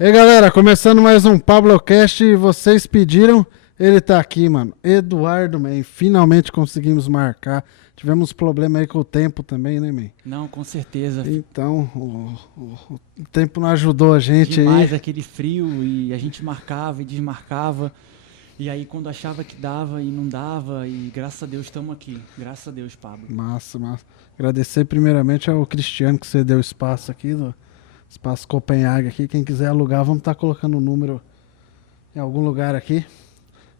E aí, galera, começando mais um PabloCast, vocês pediram, ele tá aqui, mano. Eduardo, man, finalmente conseguimos marcar. Tivemos problema aí com o tempo também, né, man? Não, com certeza. Então, o tempo não ajudou a gente Demais aí. aquele frio e a gente marcava e desmarcava. E aí quando achava que dava e não dava, e graças a Deus estamos aqui. Graças a Deus, Pablo. Massa, massa. Agradecer primeiramente ao Cristiano que você deu espaço aqui, do Espaço Copenhague aqui. Quem quiser alugar, vamos estar colocando o número em algum lugar aqui.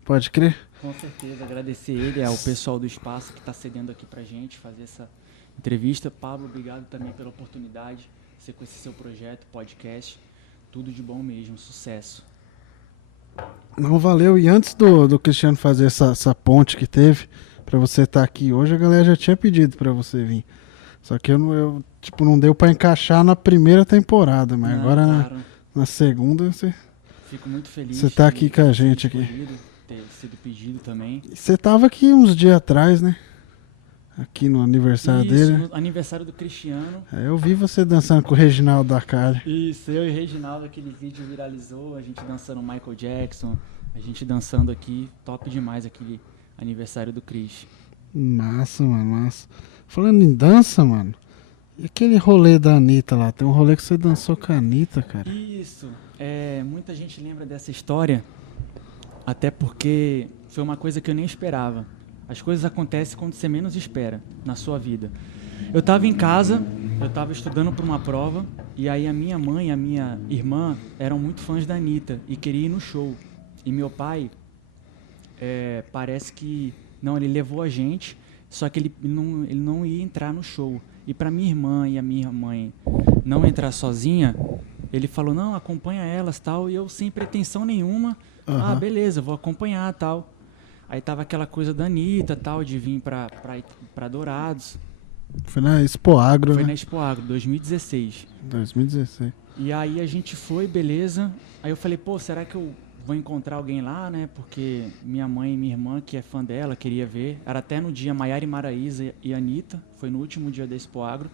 Pode crer? Com certeza, agradecer ele, ao pessoal do espaço que está cedendo aqui pra gente fazer essa entrevista. Pablo, obrigado também pela oportunidade, você com esse seu projeto, podcast. Tudo de bom mesmo, sucesso. Não, valeu. E antes do Cristiano fazer essa ponte que teve pra você estar aqui hoje, a galera já tinha pedido pra você vir. Só que não deu pra encaixar na primeira temporada, mas Não, agora claro, na segunda você fico muito feliz tá de aqui com a ter gente sido aqui. escolhido, ter sido pedido também. Você tava aqui uns dias atrás, né? Aqui no aniversário Isso, dele. no aniversário do Cristiano. Eu vi você dançando com o Reginaldo da Calha. Isso, eu e o Reginaldo, aquele vídeo viralizou, a gente dançando Michael Jackson, a gente dançando aqui, top demais aquele aniversário do Cris. Massa, mano, massa. Falando em dança, mano. E aquele rolê da Anitta lá? Tem um rolê que você dançou com a Anitta, cara. Isso, muita gente lembra dessa história, até porque foi uma coisa que eu nem esperava. As coisas acontecem quando você menos espera na sua vida. Eu estava em casa, eu estava estudando para uma prova, e aí a minha mãe e a minha irmã eram muito fãs da Anitta e queriam ir no show. E meu pai, parece que... Não, ele levou a gente, só que ele não ia entrar no show. E para minha irmã e a minha mãe não entrar sozinha, ele falou, não, acompanha elas tal, e eu sem pretensão nenhuma, Aham. beleza, vou acompanhar tal. Aí tava aquela coisa da Anitta tal, de vir pra Dourados. Foi na Expo Agro, Foi né? na Expo Agro, 2016. 2016. E aí a gente foi, beleza. Aí eu falei, pô, será que eu vou encontrar alguém lá, né? Porque minha mãe e minha irmã, que é fã dela, queria ver. Era até no dia Maiara e Maraísa e Anitta. Foi no último dia da Expo Agro.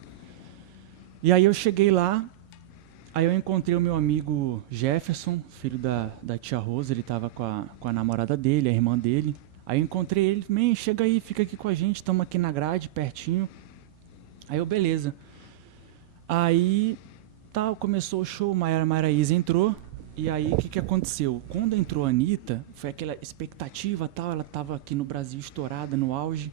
E aí eu cheguei lá. Aí eu encontrei o meu amigo Jefferson, filho da tia Rosa. Ele tava com a namorada dele, a irmã dele. Aí eu encontrei ele. Man, chega aí, fica aqui com a gente. Estamos aqui na grade, pertinho. Aí eu, beleza. Aí, tal, começou o show, Maiara Maraísa entrou, e aí o que aconteceu? Quando entrou a Anitta, foi aquela expectativa, tal, ela tava aqui no Brasil estourada, no auge,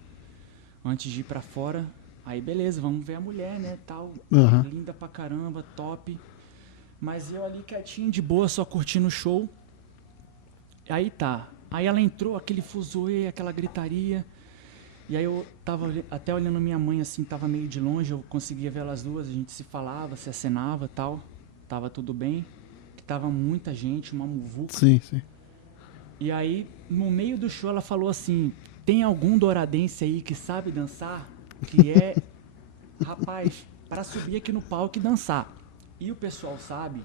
antes de ir pra fora. Aí, beleza, vamos ver a mulher, né, tal, Aham. linda pra caramba, top. Mas eu ali quietinho, de boa, só curtindo o show. Aí tá, aí ela entrou, aquele fuzuê, aquela gritaria. E aí eu tava até olhando minha mãe assim, tava meio de longe, eu conseguia ver elas duas, a gente se falava, se acenava, tal. Tava tudo bem, que tava muita gente, uma muvuca. Sim, sim. E aí, no meio do show, ela falou assim: "Tem algum douradense aí que sabe dançar? Que é rapaz, para subir aqui no palco e dançar". E o pessoal sabe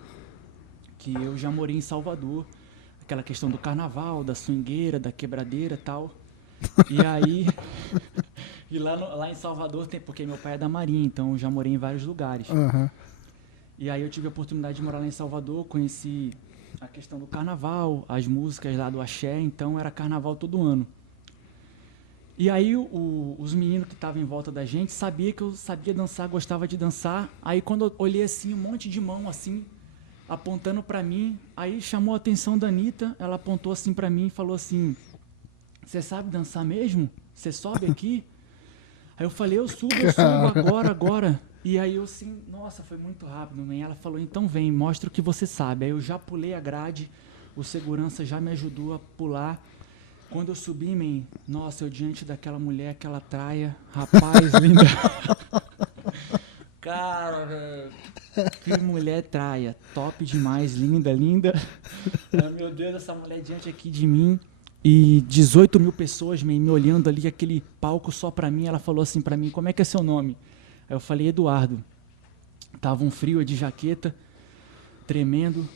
que eu já morei em Salvador, aquela questão do carnaval, da swingueira, da quebradeira, tal. E aí, e lá em Salvador tem, porque meu pai é da Marinha, então eu já morei em vários lugares. Aham. E aí eu tive a oportunidade de morar lá em Salvador, conheci a questão do carnaval, as músicas lá do axé, então era carnaval todo ano. E aí os meninos que estavam em volta da gente sabia que eu sabia dançar, gostava de dançar. Aí quando eu olhei assim, um monte de mão assim, apontando pra mim, aí chamou a atenção da Anitta, ela apontou assim pra mim e falou assim: "Você sabe dançar mesmo? Você sobe aqui?" Aí eu falei, eu subo agora. E aí eu assim, nossa, foi muito rápido, man. Ela falou, então vem, mostra o que você sabe. Aí eu já pulei a grade, o segurança já me ajudou a pular. Quando eu subi, man, nossa, eu diante daquela mulher, aquela traia, rapaz, linda. Cara, velho, que mulher traia, top demais, linda, linda. Meu Deus, essa mulher diante aqui de mim. E 18 mil pessoas me olhando ali, aquele palco só pra mim. Ela falou assim pra mim, como é que é seu nome? Aí eu falei, Eduardo. Tava um frio, de jaqueta, tremendo.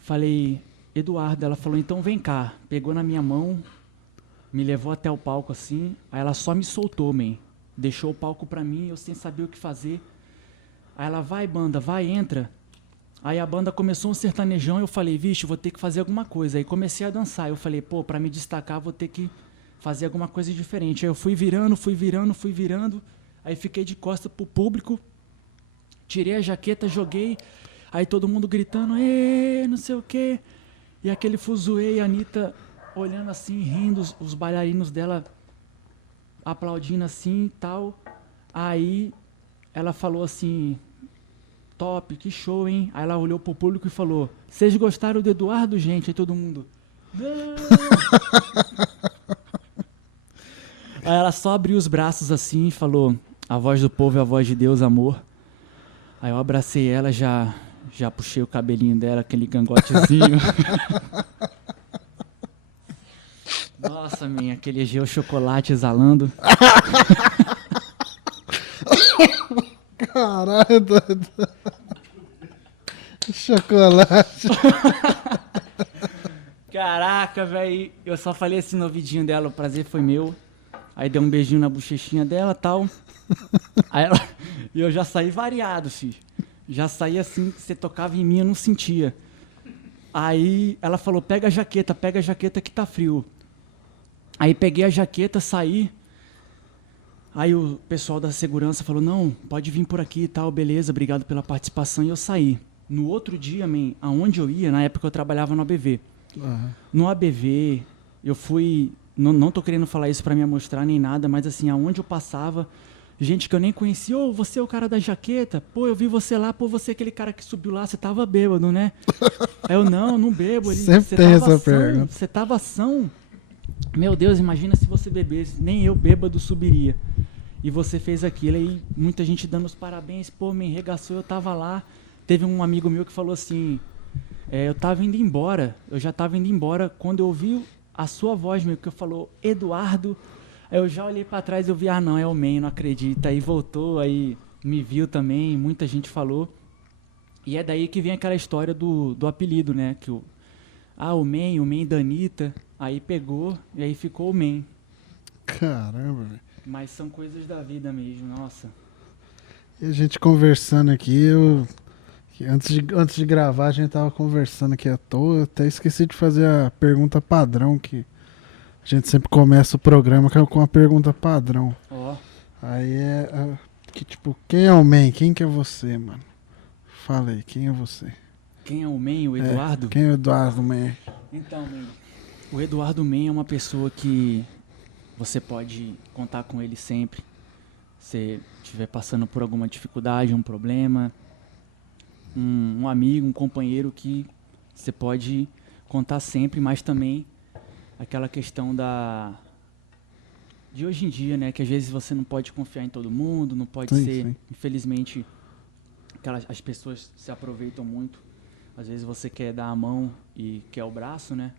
Falei, Eduardo. Ela falou, então vem cá. Pegou na minha mão, me levou até o palco assim. Aí ela só me soltou, man. Deixou o palco pra mim, eu sem saber o que fazer. Aí ela, vai banda, vai, entra. Aí a banda começou um sertanejão e eu falei, vixe, vou ter que fazer alguma coisa. Aí comecei a dançar. Eu falei, pô, pra me destacar vou ter que fazer alguma coisa diferente. Aí eu fui virando, fui virando, fui virando. Aí fiquei de costas pro público, tirei a jaqueta, joguei. Aí todo mundo gritando, ê, não sei o quê. E aquele fuzuê, a Anitta olhando assim, rindo, os bailarinos dela aplaudindo assim e tal. Aí ela falou assim, top, que show, hein? Aí ela olhou pro público e falou, vocês gostaram do Eduardo, gente? Aí todo mundo, não! Aí ela só abriu os braços assim e falou, a voz do povo é a voz de Deus, amor. Aí eu abracei ela, já puxei o cabelinho dela, aquele cangotezinho. Nossa, minha, aquele gel chocolate exalando. Caralho, doido. Chocolate. Caraca, velho. Eu só falei assim no ouvidinho dela, o prazer foi meu. Aí dei um beijinho na bochechinha dela e tal. Aí ela... E eu já saí variado, filho. Já saí assim, você tocava em mim, eu não sentia. Aí ela falou, pega a jaqueta que tá frio. Aí peguei a jaqueta, saí. Aí o pessoal da segurança falou, não, pode vir por aqui e tal, beleza, obrigado pela participação. E eu saí. No outro dia, man, aonde eu ia, na época eu trabalhava no ABV. Uhum. No ABV, eu fui... Não tô querendo falar isso pra me amostrar nem nada, mas assim, aonde eu passava, gente que eu nem conhecia, ô, você é o cara da jaqueta? Pô, eu vi você lá, pô, você é aquele cara que subiu lá, você tava bêbado, né? Aí eu, não bêbado. Sempre tem essa pergunta. Você tava ação? Meu Deus, imagina se você bebesse, nem eu bêbado subiria. E você fez aquilo, aí muita gente dando os parabéns, pô, me enregaçou, eu tava lá. Teve um amigo meu que falou assim, eu tava indo embora, eu já tava indo embora, quando eu ouvi a sua voz, meu, que eu falou, Eduardo, aí eu já olhei pra trás e eu vi, não, é o Man, não acredita. Aí voltou, aí me viu também, muita gente falou. E é daí que vem aquela história do apelido, né, que o Man da Anitta, aí pegou e aí ficou o Man. Caramba, velho. Mas são coisas da vida mesmo, nossa. E a gente conversando aqui, que antes de gravar, a gente tava conversando aqui à toa. Eu até esqueci de fazer a pergunta padrão, que a gente sempre começa o programa com a pergunta padrão. Ó, Aí que tipo, quem é o Man? Quem que é você, mano? Fala aí, quem é você? quem é o Man, o Eduardo? Quem é o Eduardo Man? Então, Man, o Eduardo Man é uma pessoa que você pode contar com ele sempre. Se estiver passando por alguma dificuldade, um problema, um amigo, um companheiro que você pode contar sempre, mas também aquela questão de hoje em dia, né, que às vezes você não pode confiar em todo mundo, não pode ser, Sim. infelizmente, as pessoas se aproveitam muito. Às vezes você quer dar a mão e quer o braço, né?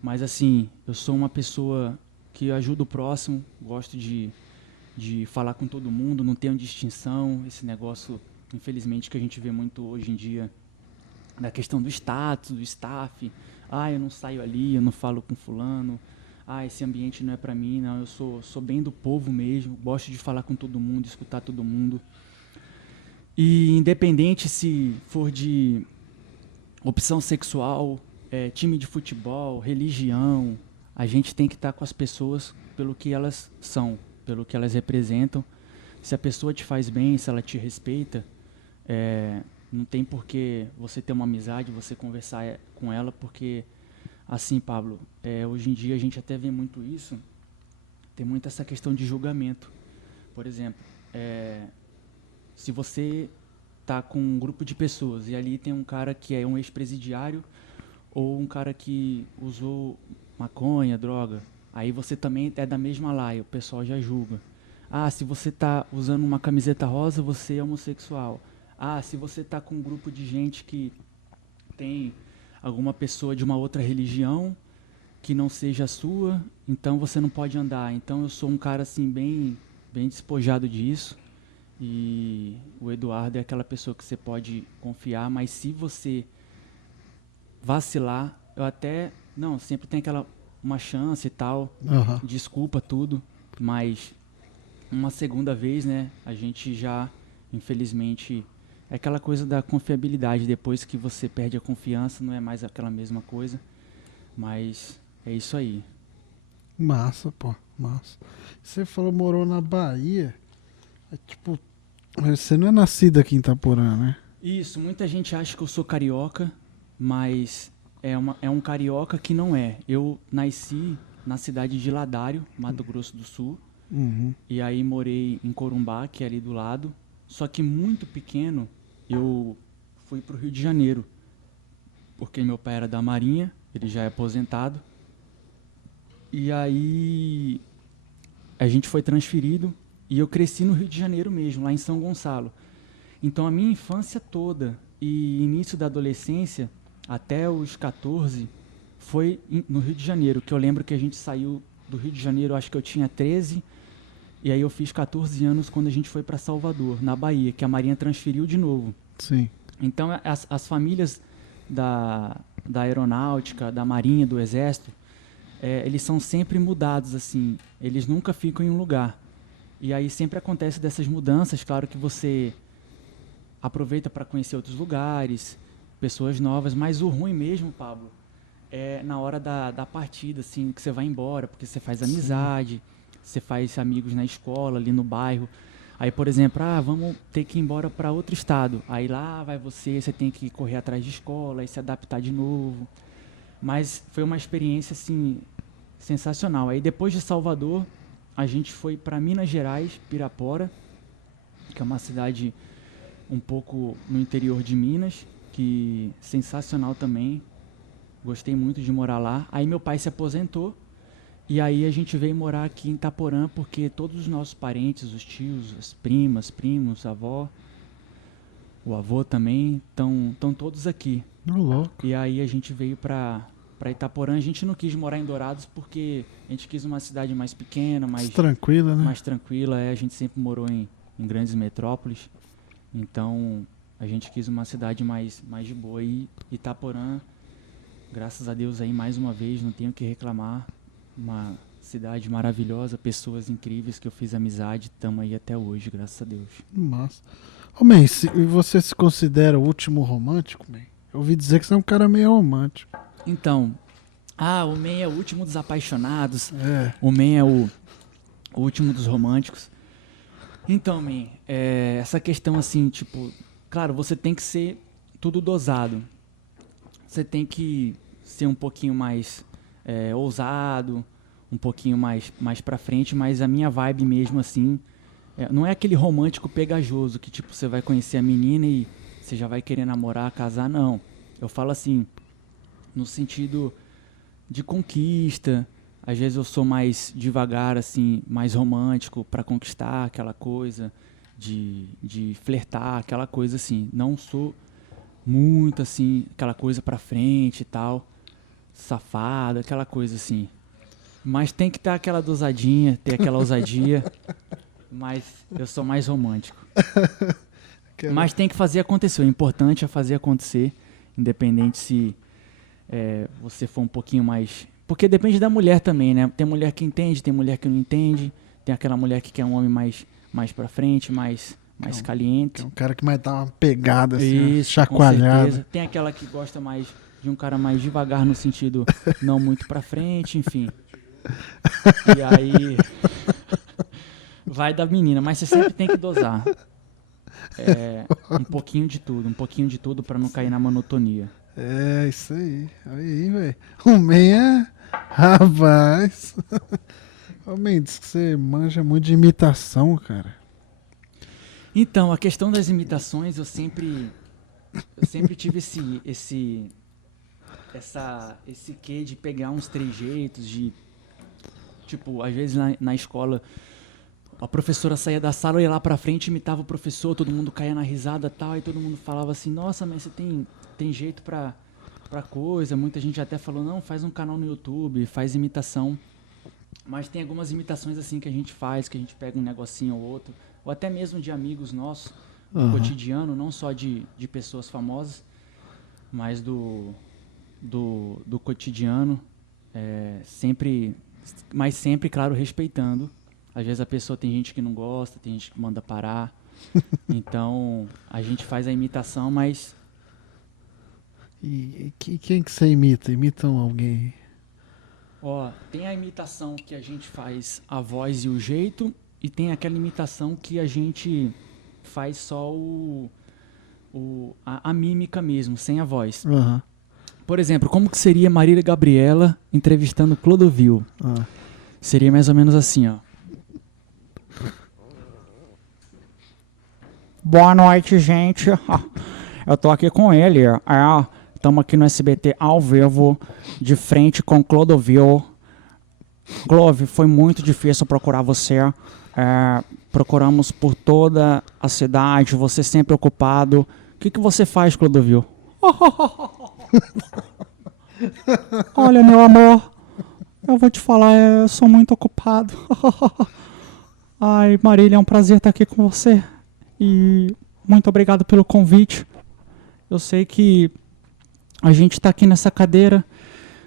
Mas assim, eu sou uma pessoa que ajuda o próximo, gosto de falar com todo mundo, não tenho distinção, esse negócio, infelizmente, que a gente vê muito hoje em dia, da questão do status, do staff. Eu não saio ali, eu não falo com fulano. Esse ambiente não é pra mim, não. Eu sou bem do povo mesmo, gosto de falar com todo mundo, escutar todo mundo. E independente se for de opção sexual, time de futebol, religião, a gente tem que estar com as pessoas pelo que elas são, pelo que elas representam. Se a pessoa te faz bem, se ela te respeita, não tem por que você ter uma amizade, você conversar com ela, porque, assim, Pablo, hoje em dia a gente até vê muito isso, tem muito essa questão de julgamento. Por exemplo, se você tá com um grupo de pessoas e ali tem um cara que é um ex-presidiário ou um cara que usou maconha, droga, aí você também é da mesma laia, o pessoal já julga. Se você tá usando uma camiseta rosa, você é homossexual. Se você tá com um grupo de gente que tem alguma pessoa de uma outra religião que não seja a sua, então você não pode andar. Então eu sou um cara assim bem despojado disso. E o Eduardo é aquela pessoa que você pode confiar, mas se você vacilar, sempre tem uma chance e tal, desculpa tudo, mas uma segunda vez, né, a gente já, infelizmente, É aquela coisa da confiabilidade. Depois que você perde a confiança, não é mais aquela mesma coisa. Mas é isso aí. Massa, pô, massa. Você falou morou na Bahia. É tipo, você não é nascido aqui em Itaporã, né? Isso, muita gente acha que eu sou carioca, mas é um carioca que não é. Eu nasci na cidade de Ladário, Mato Grosso do Sul, Uhum. e aí morei em Corumbá, que é ali do lado. Só que muito pequeno, eu fui para o Rio de Janeiro, porque meu pai era da Marinha, ele já é aposentado. E aí a gente foi transferido e eu cresci no Rio de Janeiro mesmo, lá em São Gonçalo. Então a minha infância toda e início da adolescência, até os 14, foi no Rio de Janeiro, que eu lembro que a gente saiu do Rio de Janeiro, acho que eu tinha 13, e aí eu fiz 14 anos quando a gente foi para Salvador, na Bahia, que a Marinha transferiu de novo. Sim. Então as famílias da aeronáutica, da Marinha, do Exército, eles são sempre mudados, assim, eles nunca ficam em um lugar. E aí sempre acontece dessas mudanças, claro que você aproveita para conhecer outros lugares, pessoas novas, mas o ruim mesmo, Pablo, é na hora da partida, assim, que você vai embora, porque você faz amizade, você faz amigos na escola, ali no bairro. Aí, por exemplo, vamos ter que ir embora para outro estado. Aí lá vai você tem que correr atrás de escola e se adaptar de novo. Mas foi uma experiência, assim, sensacional. Aí depois de Salvador, a gente foi para Minas Gerais, Pirapora, que é uma cidade um pouco no interior de Minas, que sensacional também. Gostei muito de morar lá. Aí meu pai se aposentou e aí a gente veio morar aqui em Itaporã porque todos os nossos parentes, os tios, as primas, primos, a avó, o avô também, estão todos aqui. Ô, louco. E aí a gente veio para Itaporã. A gente não quis morar em Dourados porque a gente quis uma cidade mais pequena, Tranquila, né? mais tranquila. A gente sempre morou em grandes metrópoles. Então a gente quis uma cidade mais de boa. E Itaporã, graças a Deus aí mais uma vez, não tenho o que reclamar. Uma cidade maravilhosa, pessoas incríveis que eu fiz amizade. Estamos aí até hoje, graças a Deus. Massa. Ô, man, você se considera o último romântico, man? Eu ouvi dizer que você é um cara meio romântico. Então, o Man é o último dos apaixonados. É. O Man é o último dos românticos. Então, Man, essa questão assim, tipo, claro, você tem que ser tudo dosado. Você tem que ser um pouquinho mais ousado, um pouquinho mais pra frente, mas a minha vibe mesmo, assim, não é aquele romântico pegajoso que, tipo, você vai conhecer a menina e você já vai querer namorar, casar, não. Eu falo assim, no sentido de conquista. Às vezes eu sou mais devagar, assim, mais romântico para conquistar aquela coisa, de flertar, aquela coisa assim. Não sou muito assim, aquela coisa pra frente e tal, safado, aquela coisa assim. Mas tem que ter aquela dosadinha, ter aquela ousadia. Mas eu sou mais romântico. Mas tem que fazer acontecer. O importante é fazer acontecer, independente se você for um pouquinho mais... Porque depende da mulher também, né? Tem mulher que entende, tem mulher que não entende. Tem aquela mulher que quer um homem mais pra frente, mais caliente. É um cara que mais dá uma pegada, assim, uma Isso, com chacoalhada. certeza. Tem aquela que gosta mais de um cara mais devagar, no sentido não muito pra frente, enfim. E aí... vai da menina, mas você sempre tem que dosar. Um pouquinho de tudo pra não cair na monotonia. É, isso aí. Aí, velho. O man é... Rapaz. Ô, man, diz que você manja muito de imitação, cara. Então, a questão das imitações, eu sempre tive esse quê de pegar uns trejeitos, de... Tipo, às vezes na escola, a professora saía da sala, eu ia lá pra frente, imitava o professor, todo mundo caía na risada e tal, e todo mundo falava assim, nossa, mas você tem jeito pra coisa. Muita gente até falou, não, faz um canal no YouTube, faz imitação. Mas tem algumas imitações assim que a gente faz, que a gente pega um negocinho ou outro, ou até mesmo de amigos nossos, do cotidiano, não só de pessoas famosas, mas do cotidiano, mas sempre, claro, respeitando. Às vezes a pessoa tem gente que não gosta, tem gente que manda parar, Então, a gente faz a imitação, mas E quem que você imita? Imitam alguém? ó, tem a imitação que a gente faz a voz e o jeito, e tem aquela imitação que a gente faz só a mímica mesmo, sem a voz. Aham. Por exemplo, como que seria Marília Gabriela entrevistando Clodovil? Ah. Seria mais ou menos assim, ó. Boa noite, gente. Eu tô aqui com ele. Estamos aqui no SBT ao vivo, de frente com Clodovil. Clove, foi muito difícil procurar você. Procuramos por toda a cidade, você sempre ocupado. O que você faz, Clodovil? Olha, meu amor, eu vou te falar, eu sou muito ocupado. Ai, Marília, é um prazer estar aqui com você. E muito obrigado pelo convite. Eu sei que a gente está aqui nessa cadeira.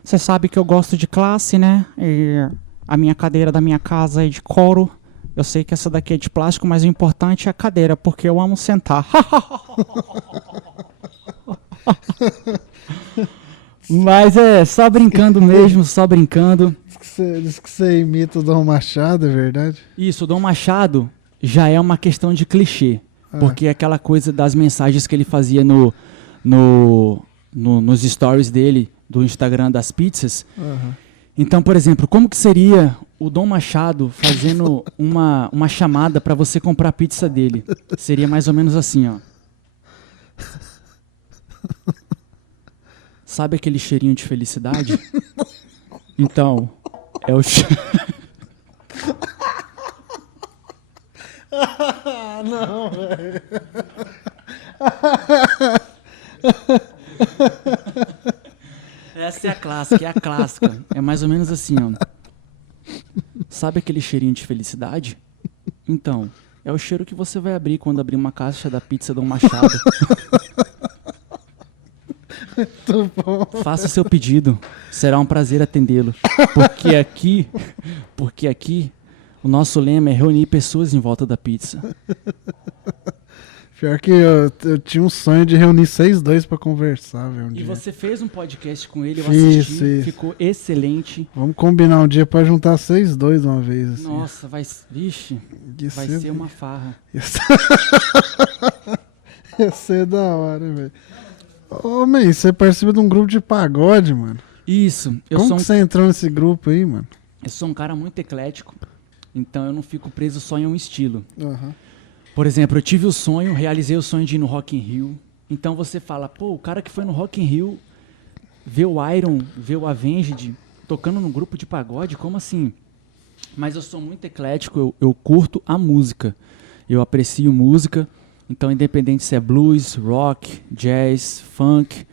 Você sabe que eu gosto de classe, né? E a minha cadeira da minha casa é de couro. Eu sei que essa daqui é de plástico, mas o importante é a cadeira, porque eu amo sentar. Mas é só brincando mesmo, só brincando. Diz que você imita o Dom Machado, é verdade? Isso, o Dom Machado já é uma questão de clichê. Porque é aquela coisa das mensagens que ele fazia nos stories dele, do Instagram das pizzas. Aham. Então, por exemplo, como que seria o Dom Machado fazendo uma chamada para você comprar a pizza dele? Seria mais ou menos assim, ó. Sabe aquele cheirinho de felicidade? Então, é o Não, velho. Essa é a clássica, é a clássica. É mais ou menos assim, ó. Sabe aquele cheirinho de felicidade? Então, é o cheiro que você vai abrir quando abrir uma caixa da pizza Dom Machado. Muito bom. Faça o seu pedido. Será um prazer atendê-lo. Porque aqui, o nosso lema é reunir pessoas em volta da pizza. Pior que eu tinha um sonho de reunir 6-2 pra conversar, velho. E você fez um podcast com ele, eu Fiz, assisti, fiz. ficou excelente. Vamos combinar um dia pra juntar 6-2 uma vez, assim. Nossa, vixe, vai ser uma farra. Ia ser da hora, velho. Ô, man, você participa de um grupo de pagode, mano. Isso, Como que você entrou nesse grupo aí, mano? eu sou um cara muito eclético, então eu não fico preso só em um estilo. Aham. Por exemplo, eu tive o sonho, realizei o sonho de ir no Rock in Rio. Então você fala, pô, o cara que foi no Rock in Rio, vê o Iron, vê o Avenged, tocando num grupo de pagode, como assim? Mas eu sou muito eclético, eu curto a música. Eu aprecio música, então independente se é blues, rock, jazz, funk,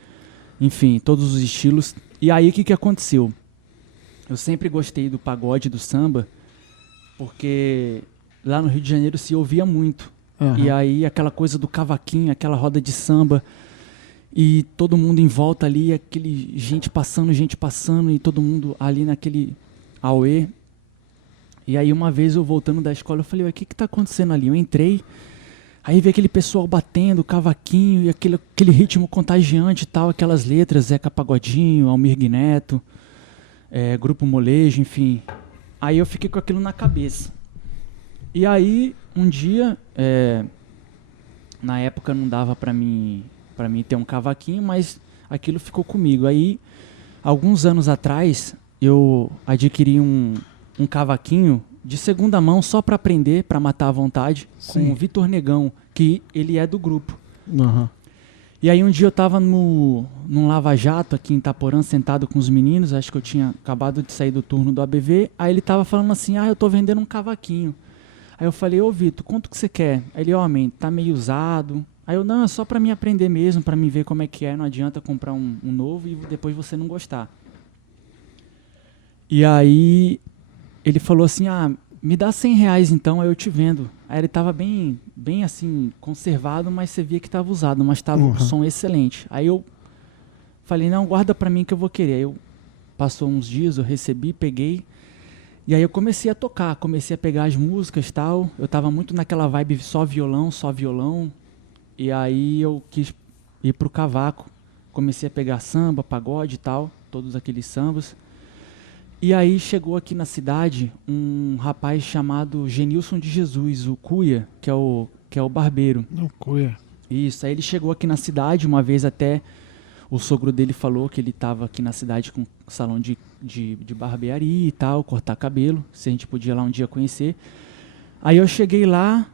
enfim, todos os estilos. E aí o que aconteceu? Eu sempre gostei do pagode, do samba, porque lá no Rio de Janeiro se ouvia muito. Aham. E aí aquela coisa do cavaquinho, aquela roda de samba, e todo mundo em volta ali, aquele gente passando, e todo mundo ali naquele auê. E aí uma vez eu voltando da escola, eu falei, ué, o que tá acontecendo ali? Eu entrei, aí vi aquele pessoal batendo, cavaquinho, e aquele ritmo contagiante e tal, aquelas letras, Zeca Pagodinho, Almir Neto, Grupo Molejo, enfim. Aí eu fiquei com aquilo na cabeça. E aí, um dia, na época não dava pra mim ter um cavaquinho, mas aquilo ficou comigo. Aí, alguns anos atrás, eu adquiri um cavaquinho de segunda mão só pra aprender, pra matar a vontade, Sim. com o Vitor Negão, que ele é do grupo. Aham. E aí um dia eu tava num Lava Jato aqui em Itaporã, sentado com os meninos, acho que eu tinha acabado de sair do turno do ABV, aí ele tava falando assim, eu tô vendendo um cavaquinho. Aí eu falei, ô Vitor, quanto que você quer? Aí ele, man, tá meio usado. Aí eu, não, é só pra mim aprender mesmo, pra mim ver como é que é, não adianta comprar um novo e depois você não gostar. E aí ele falou assim, me dá R$100 então, aí eu te vendo. Aí ele tava bem assim, conservado, mas você via que tava usado, mas tava um som excelente. Aí eu falei, não, guarda pra mim que eu vou querer. Aí passou uns dias, eu recebi, peguei. E aí eu comecei a tocar, comecei a pegar as músicas e tal. Eu tava muito naquela vibe só violão, só violão. E aí eu quis ir pro cavaco. Comecei a pegar samba, pagode e tal, todos aqueles sambas. E aí chegou aqui na cidade um rapaz chamado Genilson de Jesus, o Cuia, que é o barbeiro. Não, cuia. Isso, aí ele chegou aqui na cidade, uma vez até o sogro dele falou que ele estava aqui na cidade com salão de barbearia e tal, cortar cabelo, se a gente podia lá um dia conhecer. Aí eu cheguei lá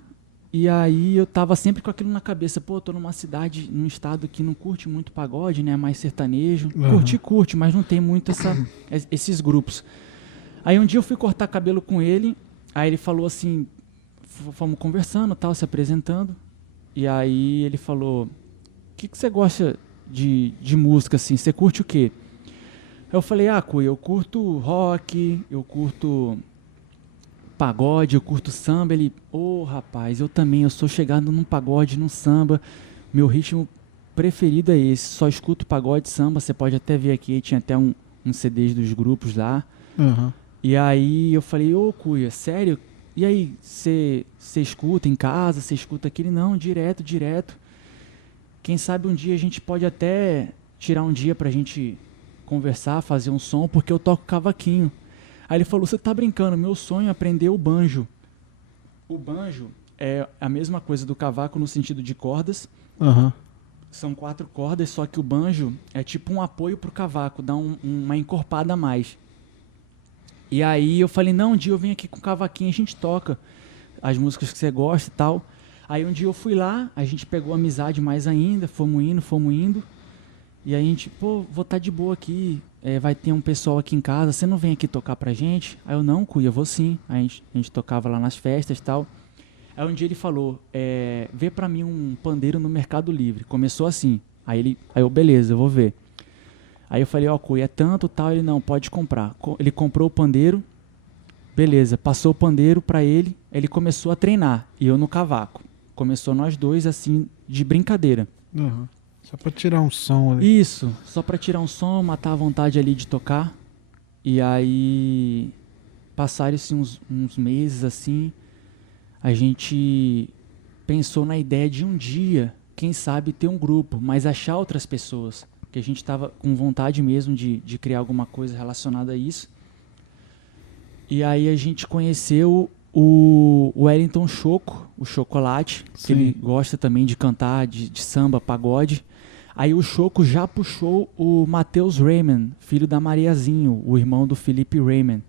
e aí eu tava sempre com aquilo na cabeça, pô, tô numa cidade, num estado que não curte muito pagode, né, mais sertanejo. Uhum. Curte, mas não tem muito esses grupos. Aí um dia eu fui cortar cabelo com ele, aí ele falou assim, fomos conversando, tal, se apresentando. E aí ele falou, o que você gosta de música, assim? Você curte o quê? Eu falei, Cuia, eu curto rock, eu curto pagode, eu curto samba. Ele, rapaz, eu também, eu sou chegado num pagode, num samba. Meu ritmo preferido é esse, só escuto pagode, samba. Você pode até ver aqui, tinha até um CDs dos grupos lá. Uhum. E aí eu falei, Cuia, sério? E aí, você escuta em casa, você escuta aquele? Não, direto. Quem sabe um dia a gente pode até tirar um dia pra gente conversar, fazer um som, porque eu toco cavaquinho. Aí ele falou, você tá brincando, meu sonho é aprender o banjo. O banjo é a mesma coisa do cavaco no sentido de cordas. Uhum. São 4 cordas, só que o banjo é tipo um apoio pro cavaco, dá uma encorpada a mais. E aí eu falei, não, um dia eu venho aqui com o cavaquinho, a gente toca as músicas que você gosta e tal. Aí um dia eu fui lá, a gente pegou amizade mais ainda, fomos indo. E aí a gente, vou estar de boa aqui, vai ter um pessoal aqui em casa, você não vem aqui tocar pra gente? Aí eu, não, Cuia, eu vou sim. Aí a gente tocava lá nas festas e tal. Aí um dia ele falou, vê pra mim um pandeiro no Mercado Livre. Começou assim. Aí eu, beleza, eu vou ver. Aí eu falei, Cuia, é tanto, tal. Ele, não, pode comprar. Ele comprou o pandeiro, beleza, passou o pandeiro pra ele, ele começou a treinar, e eu no cavaco. Começou nós dois, assim, de brincadeira. Uhum. Só pra tirar um som ali. Isso, só pra tirar um som, matar a vontade ali de tocar. E aí, passaram-se uns meses, assim, a gente pensou na ideia de um dia, quem sabe, ter um grupo, mas achar outras pessoas. Que a gente estava com vontade mesmo de criar alguma coisa relacionada a isso. E aí a gente conheceu o Wellington Choco, o Chocolate, que Sim. ele gosta também de cantar, de samba, pagode. Aí o Choco já puxou o Matheus Raymond, filho da Mariazinho, o irmão do Felipe Raymond.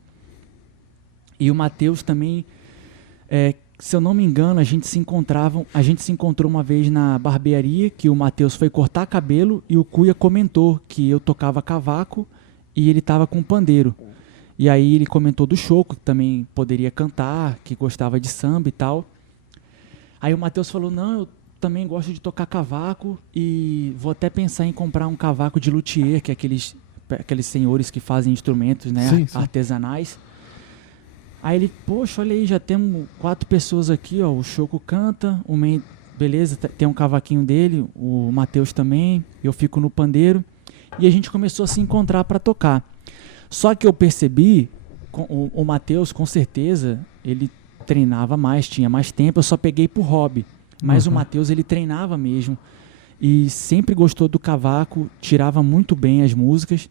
E o Matheus também, se eu não me engano, a gente se encontrou uma vez na barbearia, que o Matheus foi cortar cabelo e o Cuia comentou que eu tocava cavaco e ele tava com pandeiro. E aí ele comentou do Choco, que também poderia cantar, que gostava de samba e tal. Aí o Matheus falou, não, eu também gosto de tocar cavaco e vou até pensar em comprar um cavaco de luthier, que é aqueles senhores que fazem instrumentos, né, Sim. artesanais. Aí ele, poxa, olha aí, já temos 4 pessoas aqui, ó, o Choco canta, o Men, beleza, tem um cavaquinho dele, o Matheus também, eu fico no pandeiro, e a gente começou a se encontrar para tocar. Só que eu percebi, o Matheus, com certeza, ele treinava mais, tinha mais tempo, eu só peguei por hobby, mas o Matheus, ele treinava mesmo, e sempre gostou do cavaco, tirava muito bem as músicas.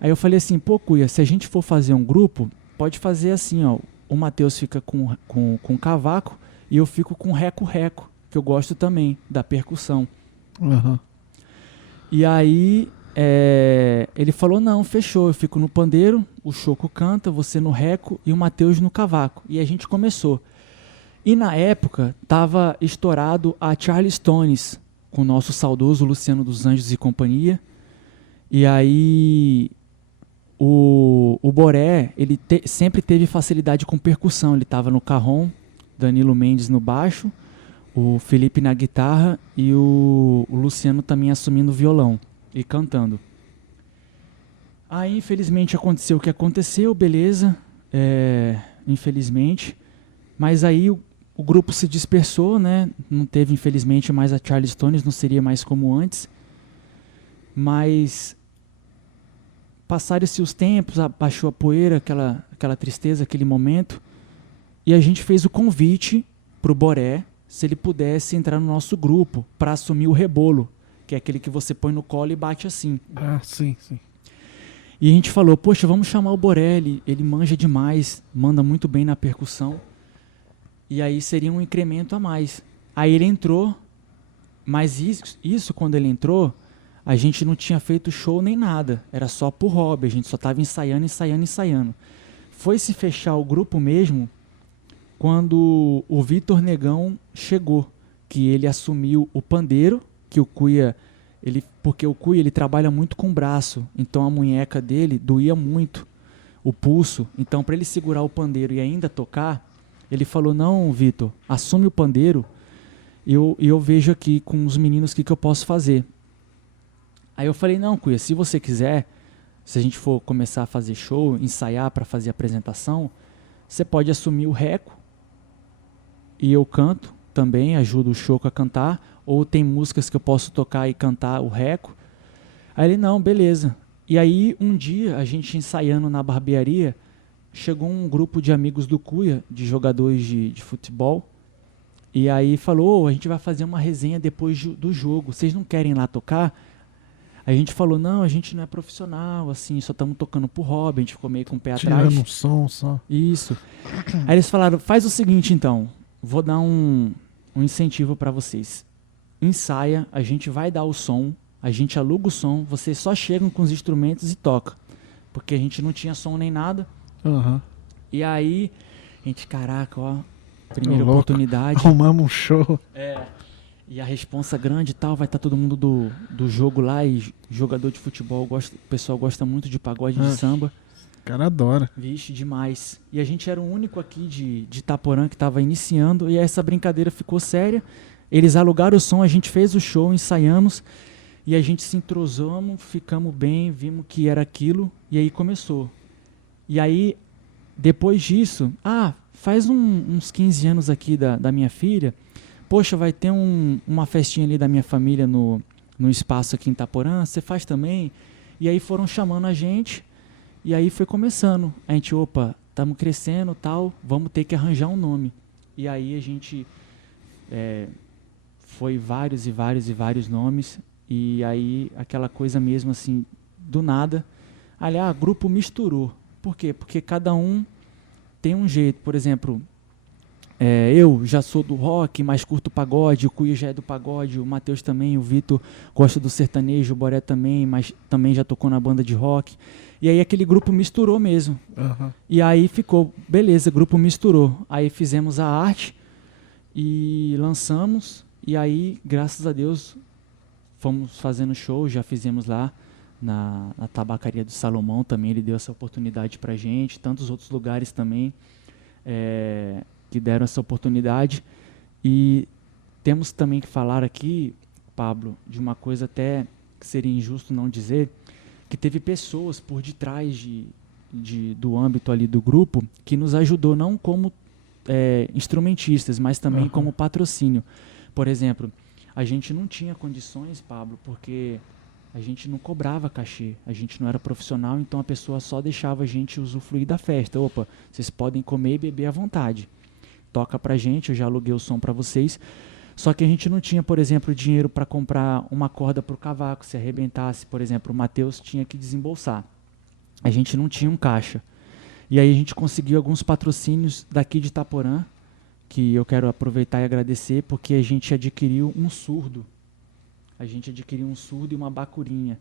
Aí eu falei assim, Cuia, se a gente for fazer um grupo, pode fazer assim, ó, o Matheus fica com cavaco e eu fico com reco-reco, que eu gosto também, da percussão. Uhum. E aí ele falou, não, fechou, eu fico no pandeiro, o Choco canta, você no reco e o Matheus no cavaco. E a gente começou. E na época, tava estourado a Charlie Stones, com o nosso saudoso Luciano dos Anjos e companhia. E aí o Boré, ele sempre teve facilidade com percussão. Ele estava no carrom, Danilo Mendes no baixo, o Felipe na guitarra e o Luciano também assumindo o violão e cantando. Aí, infelizmente, aconteceu o que aconteceu, beleza, infelizmente. Mas aí o grupo se dispersou, né? Não teve, infelizmente, mais a Charlie Stones, não seria mais como antes. Mas passaram-se os tempos, abaixou a poeira, aquela tristeza, aquele momento, e a gente fez o convite pro Boré, se ele pudesse entrar no nosso grupo para assumir o rebolo, que é aquele que você põe no colo e bate assim. Ah, sim, sim. E a gente falou, poxa, vamos chamar o Boré, ele manja demais, manda muito bem na percussão, e aí seria um incremento a mais. Aí ele entrou, mas isso quando ele entrou, a gente não tinha feito show nem nada, era só por hobby, a gente só estava ensaiando. Foi se fechar o grupo mesmo quando o Vitor Negão chegou, que ele assumiu o pandeiro, que o Cuia, porque o Cuia ele trabalha muito com o braço, então a munheca dele doía muito, o pulso, então para ele segurar o pandeiro e ainda tocar, ele falou, não, Vitor, assume o pandeiro, e eu vejo aqui com os meninos o que eu posso fazer. Aí eu falei, não, Cuia, se você quiser, se a gente for começar a fazer show, ensaiar para fazer apresentação, você pode assumir o reco, e eu canto também, ajudo o Choco a cantar, ou tem músicas que eu posso tocar e cantar o reco. Aí ele, não, beleza. E aí, um dia, a gente ensaiando na barbearia, chegou um grupo de amigos do Cuia, de jogadores de futebol, e aí falou, a gente vai fazer uma resenha depois do jogo, vocês não querem ir lá tocar? A gente falou, não, a gente não é profissional, assim, só estamos tocando por hobby, a gente ficou meio com o pé atrás. Tirando um som só. Isso. Aí eles falaram, faz o seguinte então, vou dar um incentivo para vocês. Ensaia, a gente vai dar o som, a gente aluga o som, vocês só chegam com os instrumentos e toca. Porque a gente não tinha som nem nada. Uhum. E aí, a gente, caraca, ó, primeira Louco. oportunidade. Arrumamos um show. E a responsa grande e tal, vai estar todo mundo do jogo lá, e jogador de futebol, o pessoal gosta muito de pagode, de samba. O cara adora. Vixe, demais. E a gente era o único aqui de Itaporã que estava iniciando, e essa brincadeira ficou séria. Eles alugaram o som, a gente fez o show, ensaiamos, e a gente se entrosamos, ficamos bem, vimos que era aquilo, e aí começou. E aí, depois disso, faz uns 15 anos aqui da minha filha, poxa, vai ter uma festinha ali da minha família no espaço aqui em Itaporã, você faz também? E aí foram chamando a gente, e aí foi começando. A gente, opa, estamos crescendo, tal, vamos ter que arranjar um nome. E aí a gente foi vários nomes, e aí aquela coisa mesmo assim, do nada. Aliás, grupo misturou. Por quê? Porque cada um tem um jeito. Por exemplo, eu já sou do rock, mas curto pagode, o Cuia já é do pagode, o Matheus também, o Vitor gosta do sertanejo, o Boré também, mas também já tocou na banda de rock. E aí aquele grupo misturou mesmo. Uhum. E aí ficou, beleza, grupo misturou. Aí fizemos a arte e lançamos, e aí, graças a Deus, fomos fazendo show, já fizemos lá na Tabacaria do Salomão também, ele deu essa oportunidade pra gente, tantos outros lugares também que deram essa oportunidade. E temos também que falar aqui, Pablo, de uma coisa até que seria injusto não dizer, que teve pessoas por detrás do âmbito ali do grupo que nos ajudou, não como instrumentistas, mas também como patrocínio. Por exemplo, a gente não tinha condições, Pablo, porque a gente não cobrava cachê, a gente não era profissional, então a pessoa só deixava a gente usufruir da festa. Opa, vocês podem comer e beber à vontade. Toca pra gente, eu já aluguei o som pra vocês. Só que a gente não tinha, por exemplo, dinheiro para comprar uma corda pro cavaco. Se arrebentasse, por exemplo, o Matheus tinha que desembolsar. A gente não tinha um caixa. E aí a gente conseguiu alguns patrocínios daqui de Itaporã, que eu quero aproveitar e agradecer, porque a gente adquiriu um surdo. A gente adquiriu um surdo e uma bacurinha.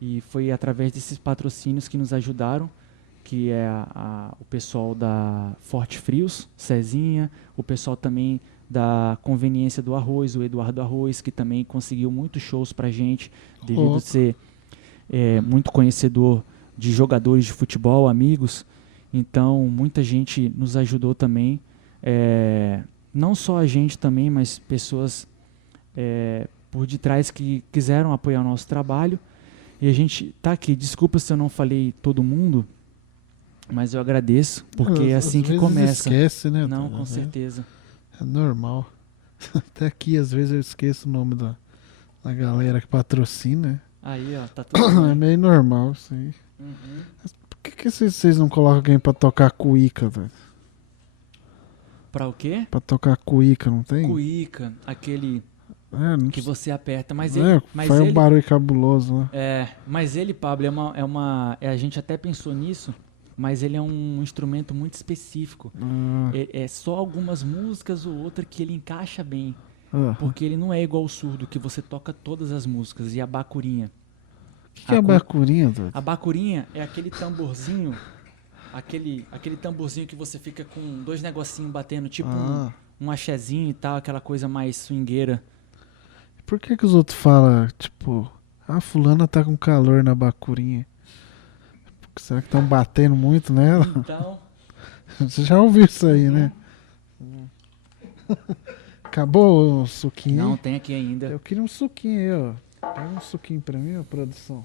E foi através desses patrocínios que nos ajudaram, que é o pessoal da Forte Frios, Cezinha, o pessoal também da Conveniência do Arroz, o Eduardo Arroz, que também conseguiu muitos shows pra gente, devido a ser muito conhecedor de jogadores de futebol, amigos. Então, muita gente nos ajudou também. Não só a gente também, mas pessoas por detrás que quiseram apoiar o nosso trabalho. E a gente tá aqui. Desculpa se eu não falei todo mundo, mas eu agradeço, porque é assim que começa. Esquece, né? Não, com certeza. É normal. Até aqui, às vezes, eu esqueço o nome da galera que patrocina. Aí, ó, tá tudo bem. É meio normal, isso aí. Por que vocês não colocam alguém pra tocar cuíca, velho? Pra o quê? Pra tocar cuíca, não tem? Cuíca, aquele Não que você aperta. Mas é, ele, mas faz um ele, barulho cabuloso, né? mas ele, Pablo, a gente até pensou nisso, mas ele é um instrumento muito específico. Ah, É só algumas músicas ou outra que ele encaixa bem. ah. Porque ele não é igual o surdo, que você toca todas as músicas. E a bacurinha. O que é bacurinha, doido? A bacurinha é aquele tamborzinho, aquele tamborzinho que você fica com dois negocinhos batendo, tipo um axezinho e tal, aquela coisa mais swingueira. Por que os outros falam, tipo, fulana tá com calor na bacurinha? Será que estão batendo muito nela? Então, Você já ouviu isso aí, né? Acabou o suquinho? não Aí? tem aqui ainda. Eu queria um suquinho aí, ó. Pega um suquinho pra mim, ó, produção.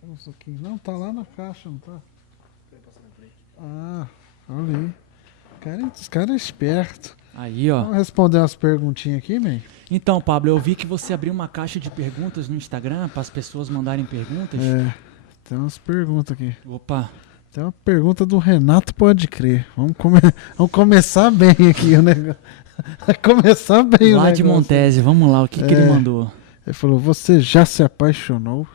Pega um suquinho. Não, tá lá na caixa, não tá? Olha aí. Esse cara é esperto. Aí, ó. Vamos responder umas perguntinhas aqui, man? Então, Pablo, eu vi que você abriu uma caixa de perguntas no Instagram para as pessoas mandarem perguntas. Tem umas perguntas aqui. Opa, Tem uma pergunta do Renato Pode Crer. Vamos começar bem aqui o negócio. Vai começar bem o lá negócio. de Montese, vamos lá, o que ele mandou? Ele falou, você já se apaixonou?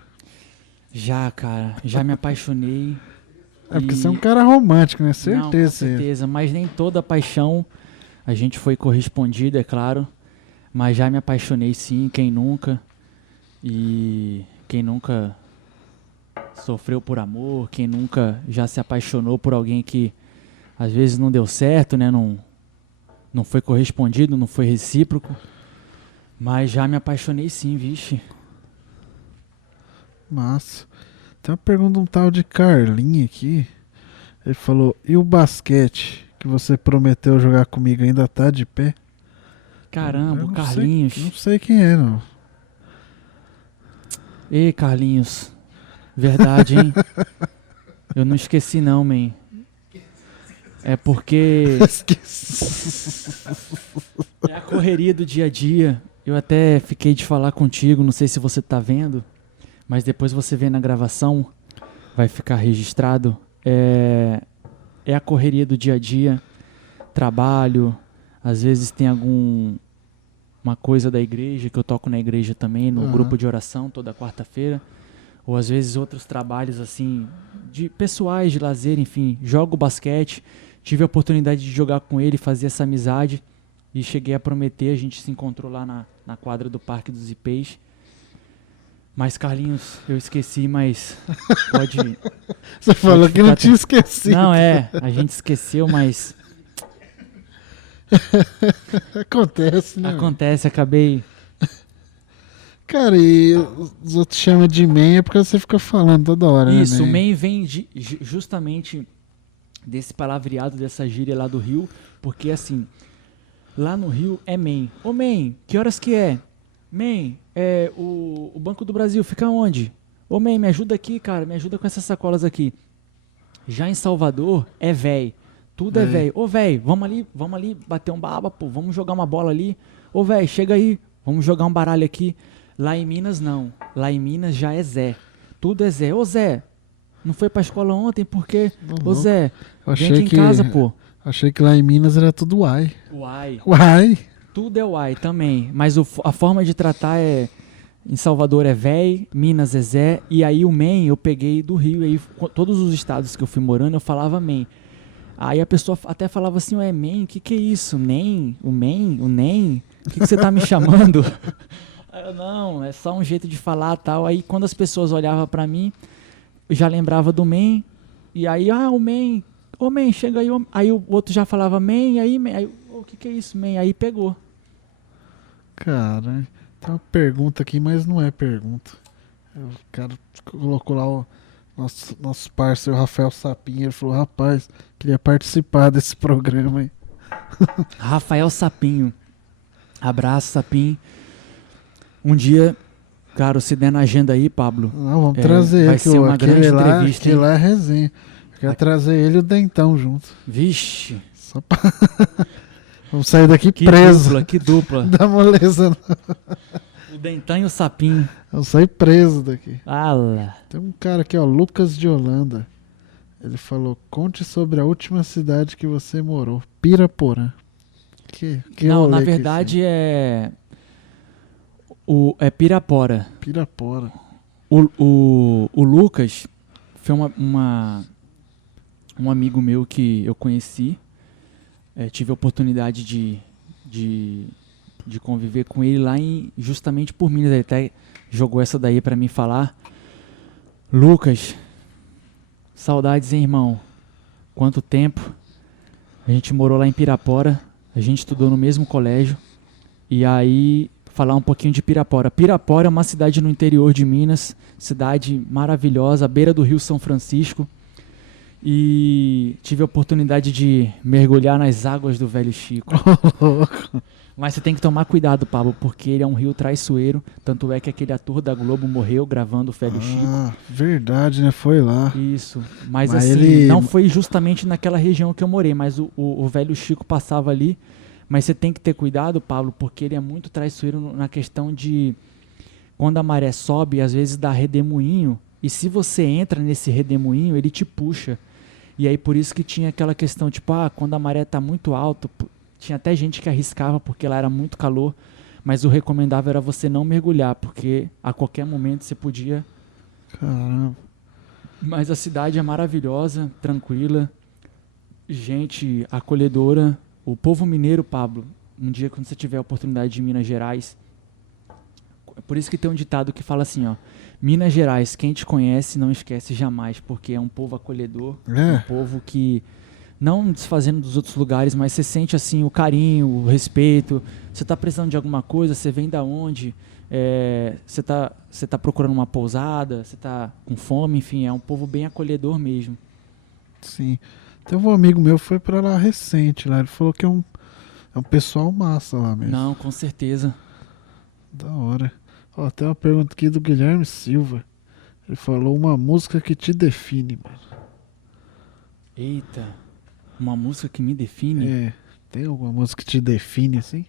Já, cara, já me apaixonei. É porque você é um cara romântico, né? Não, Certeza. com certeza, mas nem toda paixão a gente foi correspondido, é claro. Mas já me apaixonei sim, quem nunca? E quem nunca sofreu por amor, quem nunca já se apaixonou por alguém que às vezes não deu certo, né? Não foi correspondido, não foi recíproco. Mas já me apaixonei sim, vixe. Massa. Tem uma pergunta de um tal de Carlinho aqui. Ele falou, e o basquete que você prometeu jogar comigo ainda tá de pé? Caramba, Eu o não Carlinhos. Não sei quem é, não. Ei, Carlinhos. Verdade, hein? Eu não esqueci não, man. É porque Esqueci. é a correria do dia a dia. Eu até fiquei de falar contigo, não sei se você tá vendo, mas depois você vê na gravação, vai ficar registrado. É a correria do dia a dia, trabalho, às vezes tem uma coisa da igreja, que eu toco na igreja também, no grupo de oração, toda quarta-feira. Ou às vezes outros trabalhos assim, de pessoais, de lazer, enfim. Jogo basquete, tive a oportunidade de jogar com ele, fazer essa amizade. E cheguei a prometer, a gente se encontrou lá na quadra do Parque dos Ipês. Mas Carlinhos, eu esqueci, mas pode... Você falou que não tinha esquecido. Não, a gente esqueceu, mas Acontece, né? acontece, acabei... Cara, e os outros chamam de man é porque você fica falando toda hora, né? Isso, o man vem justamente desse palavreado, dessa gíria lá do Rio, porque assim, lá no Rio é man. Ô man, que horas que é? Man, o Banco do Brasil fica onde? Ô man, me ajuda aqui, cara, me ajuda com essas sacolas aqui. Já em Salvador é véi, tudo é véi. Ô véi, vamos ali bater um baba, pô, vamos jogar uma bola ali. Ô véi, chega aí, vamos jogar um baralho aqui. Lá em Minas, não. Lá em Minas já é Zé. Tudo é Zé. Ô, Zé, não foi pra escola ontem porque... Ô, Zé, vem aqui em casa, pô. Achei que lá em Minas era tudo uai. Uai. Uai. Tudo é uai também. Mas a forma de tratar é... Em Salvador é véi, Minas é Zé. E aí o man eu peguei do Rio. E aí todos os estados que eu fui morando eu falava man. Aí a pessoa até falava assim, ué, man, o que é isso? Nem? O man? O nem? O que você tá me chamando? Eu, não, é só um jeito de falar e tal. Aí quando as pessoas olhavam pra mim, eu já lembrava do man. E aí, o man, ô man, chega aí. Aí o outro já falava man, e aí, man. Aí, o que é isso, man? Aí pegou. Cara, tem uma pergunta aqui, mas não é pergunta. O cara colocou lá o nosso parceiro Rafael Sapinho. Ele falou, rapaz, queria participar desse programa aí. Rafael Sapinho. Abraço, Sapinho. Um dia, cara, se der na agenda aí, Pablo. Não, vamos trazer ele. Vai ser uma grande entrevista. Aquele lá é resenha. Eu quero trazer ele e o Dentão junto. Vixe. Só pra... Vamos sair daqui Que preso. dupla, que dupla. Dá moleza. Não. O Dentan e o Sapinho. Eu saí preso daqui. Ala. Tem um cara aqui, ó, Lucas de Holanda. Ele falou: conte sobre a última cidade que você morou. Piraporã. Que Não, rolê na que verdade é Pirapora. foi? Pirapora. O Lucas foi um amigo meu que eu conheci. Tive a oportunidade de conviver com ele lá justamente por Minas. Ele até jogou essa daí pra mim falar. Lucas, saudades, hein, irmão? Quanto tempo? A gente morou lá em Pirapora. A gente estudou no mesmo colégio. E aí, falar um pouquinho de Pirapora. Pirapora é uma cidade no interior de Minas. Cidade maravilhosa, à beira do Rio São Francisco. E tive a oportunidade de mergulhar nas águas do Velho Chico. Mas você tem que tomar cuidado, Pablo, porque ele é um rio traiçoeiro. Tanto é que aquele ator da Globo morreu gravando o Velho Chico. Ah, verdade, né? Foi lá. Isso. Mas Mas assim, ele- não foi justamente naquela região que eu morei, mas o Velho Chico passava ali. Mas você tem que ter cuidado, Pablo, porque ele é muito traiçoeiro na questão de quando a maré sobe, às vezes dá redemoinho. E se você entra nesse redemoinho, ele te puxa. E aí por isso que tinha aquela questão, tipo, quando a maré tá muito alta, tinha até gente que arriscava porque lá era muito calor, mas o recomendável era você não mergulhar, porque a qualquer momento você podia. Caramba. Mas a cidade é maravilhosa, tranquila, gente acolhedora. O povo mineiro, Pablo, um dia quando você tiver a oportunidade de ir em Minas Gerais, por isso que tem um ditado que fala assim, ó: Minas Gerais, quem te conhece não esquece jamais, porque é um povo acolhedor, um povo que, não desfazendo dos outros lugares, mas você sente assim o carinho, o respeito. Você está precisando de alguma coisa, você vem da onde? Você tá procurando uma pousada, você está com fome, enfim, é um povo bem acolhedor mesmo. Sim. Teve um amigo meu que foi pra lá recente lá. Ele falou que é um pessoal massa lá mesmo. Não, com certeza. Da hora. Ó, tem uma pergunta aqui do Guilherme Silva. Ele falou: uma música que te define, mano. Eita, uma música que me define? Tem alguma música que te define assim?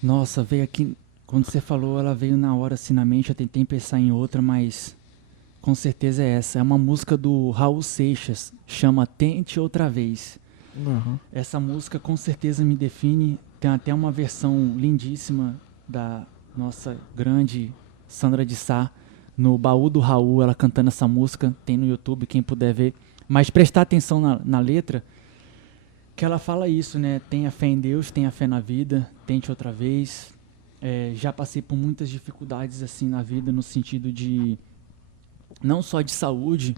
Nossa, veio aqui, quando você falou, ela veio na hora assim na mente, eu tentei pensar em outra, mas com certeza é essa. É uma música do Raul Seixas, chama Tente Outra Vez. Uhum. Essa música com certeza me define. Tem até uma versão lindíssima da nossa grande Sandra de Sá, no Baú do Raul, ela cantando essa música, tem no YouTube, quem puder ver. Mas prestar atenção na letra, que ela fala isso, né? Tenha fé em Deus, tenha fé na vida, tente outra vez. Já passei por muitas dificuldades assim na vida, no sentido de, não só de saúde,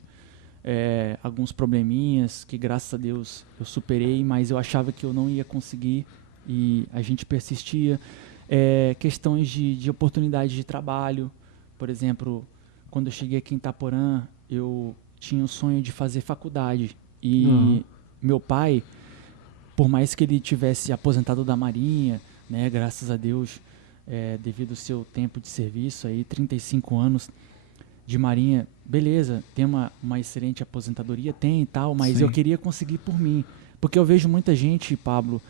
alguns probleminhas que graças a Deus eu superei, mas eu achava que eu não ia conseguir e a gente persistia. Questões de oportunidade de trabalho, por exemplo, quando eu cheguei aqui em Itaporã, eu tinha o sonho de fazer faculdade e meu pai, por mais que ele tivesse aposentado da Marinha, né, graças a Deus, devido ao seu tempo de serviço, aí 35 anos de Marinha, beleza, tem uma excelente aposentadoria, tem e tal, mas Sim. eu queria conseguir por mim. Porque eu vejo muita gente, Pablo,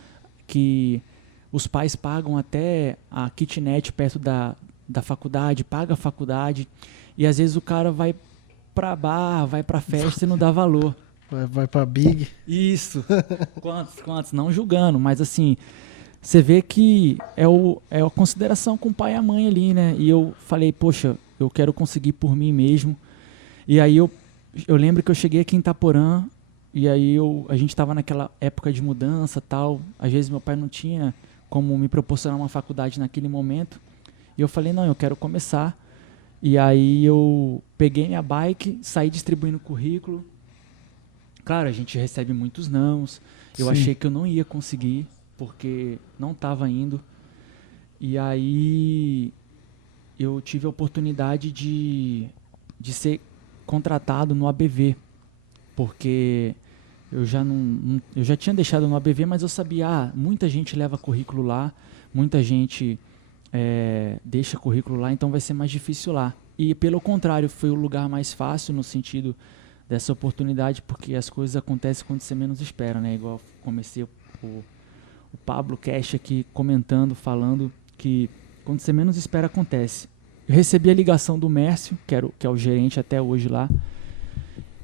que os pais pagam até a kitnet perto da faculdade, paga a faculdade, e às vezes o cara vai pra bar, vai pra festa e não dá valor. Vai pra Big. Isso. Quantos? Não julgando, mas assim, você vê que é a consideração com o pai e a mãe ali, né? E eu falei, poxa, eu quero conseguir por mim mesmo. E aí eu lembro que eu cheguei aqui em Itaporã, e aí a gente estava naquela época de mudança e tal. Às vezes meu pai não tinha como me proporcionar uma faculdade naquele momento. E eu falei, não, eu quero começar. E aí eu peguei minha bike, saí distribuindo currículo. Claro, a gente recebe muitos nãos. Eu Sim. achei que eu não ia conseguir, porque não estava indo. E aí eu tive a oportunidade de ser contratado no ABV, porque eu já tinha deixado no ABV, mas eu sabia, muita gente leva currículo lá, muita gente deixa currículo lá, então vai ser mais difícil lá. E pelo contrário, foi o lugar mais fácil no sentido dessa oportunidade, porque as coisas acontecem quando você menos espera, né? Igual comecei o Pablo Cash aqui comentando, falando que quando você menos espera, acontece. Eu recebi a ligação do Mércio, que é o gerente até hoje lá,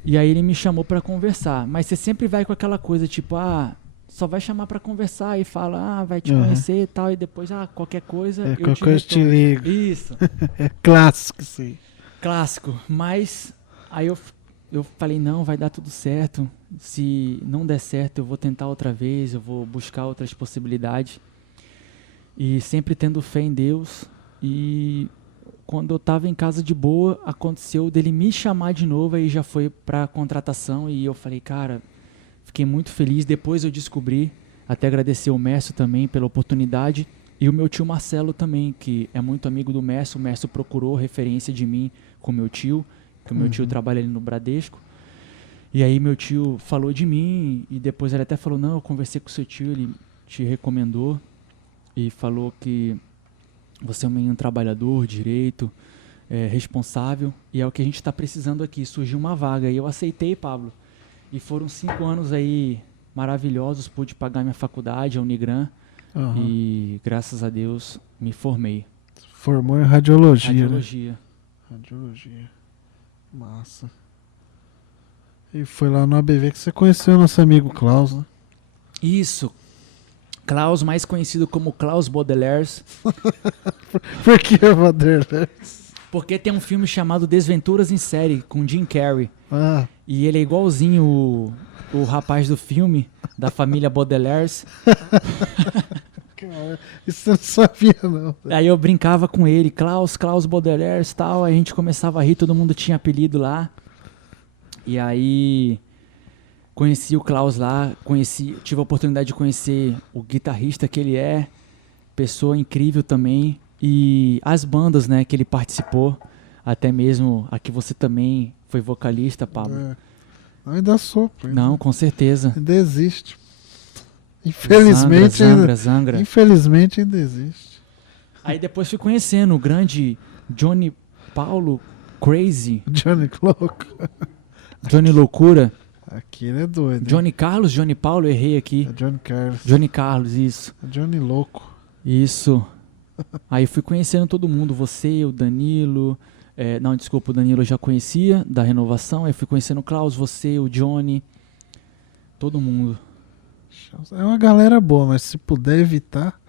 e aí ele me chamou para conversar. Mas você sempre vai com aquela coisa, tipo, só vai chamar para conversar e fala, vai te conhecer e tal, e depois, qualquer coisa eu qualquer te coisa te retorno. ligo. Isso. É clássico, sim. Clássico. Mas aí eu falei, não, vai dar tudo certo. Se não der certo, eu vou tentar outra vez, eu vou buscar outras possibilidades. E sempre tendo fé em Deus. E quando eu estava em casa de boa, aconteceu dele me chamar de novo, aí já foi para contratação e eu falei, cara, fiquei muito feliz. Depois eu descobri, até agradecer o Mércio também pela oportunidade e o meu tio Marcelo também, que é muito amigo do Mércio. O Mércio procurou referência de mim com meu tio, que o meu tio trabalha ali no Bradesco. E aí meu tio falou de mim e depois ele até falou, não, eu conversei com o seu tio, ele te recomendou e falou que você é um menino trabalhador, direito, responsável, e é o que a gente está precisando aqui. Surgiu uma vaga e eu aceitei, Pablo. E foram 5 anos aí maravilhosos, pude pagar minha faculdade, a Unigran, e graças a Deus me formei. Formou em radiologia. Radiologia. Né? Radiologia. Massa. E foi lá no ABV que você conheceu o nosso amigo Klaus, né? Isso. Klaus, mais conhecido como Klaus Baudelaire. Por que Baudelaire? Porque tem um filme chamado Desventuras em Série, com Jim Carrey. Ah. E ele é igualzinho o rapaz do filme, da família Baudelaire. Isso eu não sabia, não. Aí eu brincava com ele, Klaus Baudelaire e tal. Aí a gente começava a rir, todo mundo tinha apelido lá. E aí conheci o Klaus lá, tive a oportunidade de conhecer o guitarrista que ele é, pessoa incrível também. E as bandas, né, que ele participou, até mesmo a que você também foi vocalista, Pablo. Ainda sou, pô. Não, com certeza. Ainda existe. Infelizmente, Zangra. Infelizmente ainda existe. Aí depois fui conhecendo o grande Johnny Paulo Crazy. Johnny Louco. Johnny Loucura. Aqui ele é doido. Johnny Carlos, Johnny Paulo, errei aqui. É Johnny Carlos. Johnny Carlos, isso. É Johnny Louco. Isso. Aí fui conhecendo todo mundo, você, o Danilo. Não, desculpa, o Danilo eu já conhecia, da Renovação. Aí fui conhecendo o Klaus, você, o Johnny. Todo mundo. É uma galera boa, mas se puder evitar,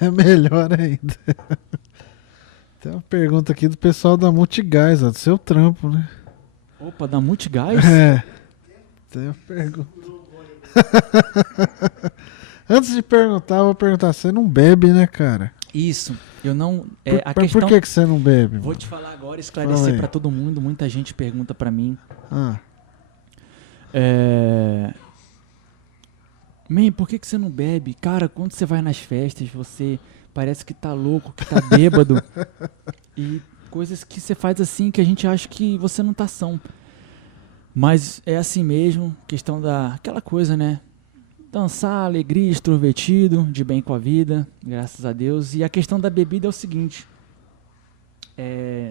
é melhor ainda. Tem uma pergunta aqui do pessoal da Multigás, do seu trampo, né? Opa, da Multigás? Tem uma pergunta. Antes de perguntar, eu vou perguntar, você não bebe, né, cara? Isso, eu não... Por que você não bebe? Vou te falar agora, esclarecer pra todo mundo, muita gente pergunta pra mim. Man, por que você não bebe? Cara, quando você vai nas festas, você parece que tá louco, que tá bêbado. E coisas que você faz assim que a gente acha que você não tá são. Mas é assim mesmo, questão aquela coisa, né? Dançar, alegria, extrovertido, de bem com a vida, graças a Deus. E a questão da bebida é o seguinte,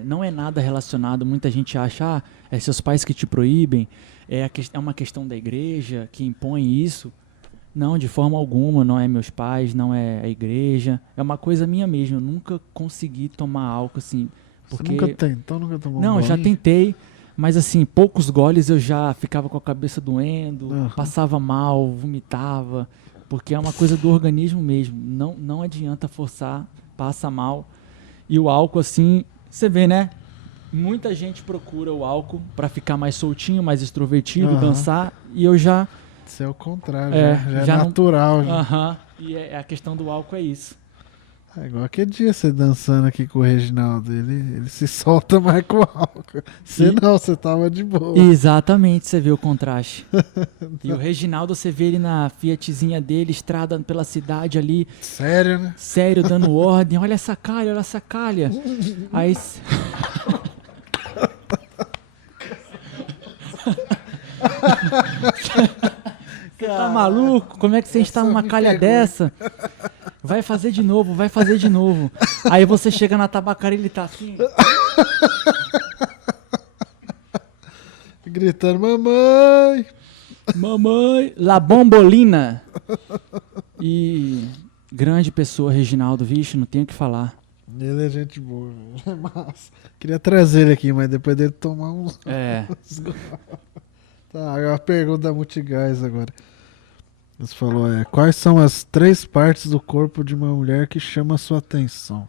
não é nada relacionado, muita gente acha, é seus pais que te proíbem, é uma questão da igreja que impõe isso. Não, de forma alguma, não é meus pais, não é a igreja, é uma coisa minha mesmo, eu nunca consegui tomar álcool assim. Porque... Você nunca tentou, nunca tomou Não, já tentei, mas assim, poucos goles eu já ficava com a cabeça doendo, passava mal, vomitava, porque é uma coisa do organismo mesmo, não adianta forçar, passa mal. E o álcool assim, você vê, né? Muita gente procura o álcool pra ficar mais soltinho, mais extrovertido, dançar, e eu já... Isso é o contrário, já é natural. Não... E a questão do álcool é isso. É igual aquele dia você dançando aqui com o Reginaldo, ele se solta mais com o álcool. Você tava de boa. Exatamente, você vê o contraste. E o Reginaldo, você vê ele na Fiatzinha dele, estrada pela cidade ali. Sério, né? Sério, dando ordem. Olha essa calha, olha essa calha. Aí... Você tá maluco? Como é que você está numa calha dessa? Vai fazer de novo, vai fazer de novo. Aí você chega na tabacaria e ele tá assim. Gritando, mamãe! Mamãe! La Bombolina! E grande pessoa, Reginaldo, vixe, não tenho o que falar. Ele é gente boa, velho. É massa. Queria trazer ele aqui, mas depois dele tomar uns. É, Tá, a pergunta da Multigás agora. Você falou, quais são as 3 partes do corpo de uma mulher que chama a sua atenção?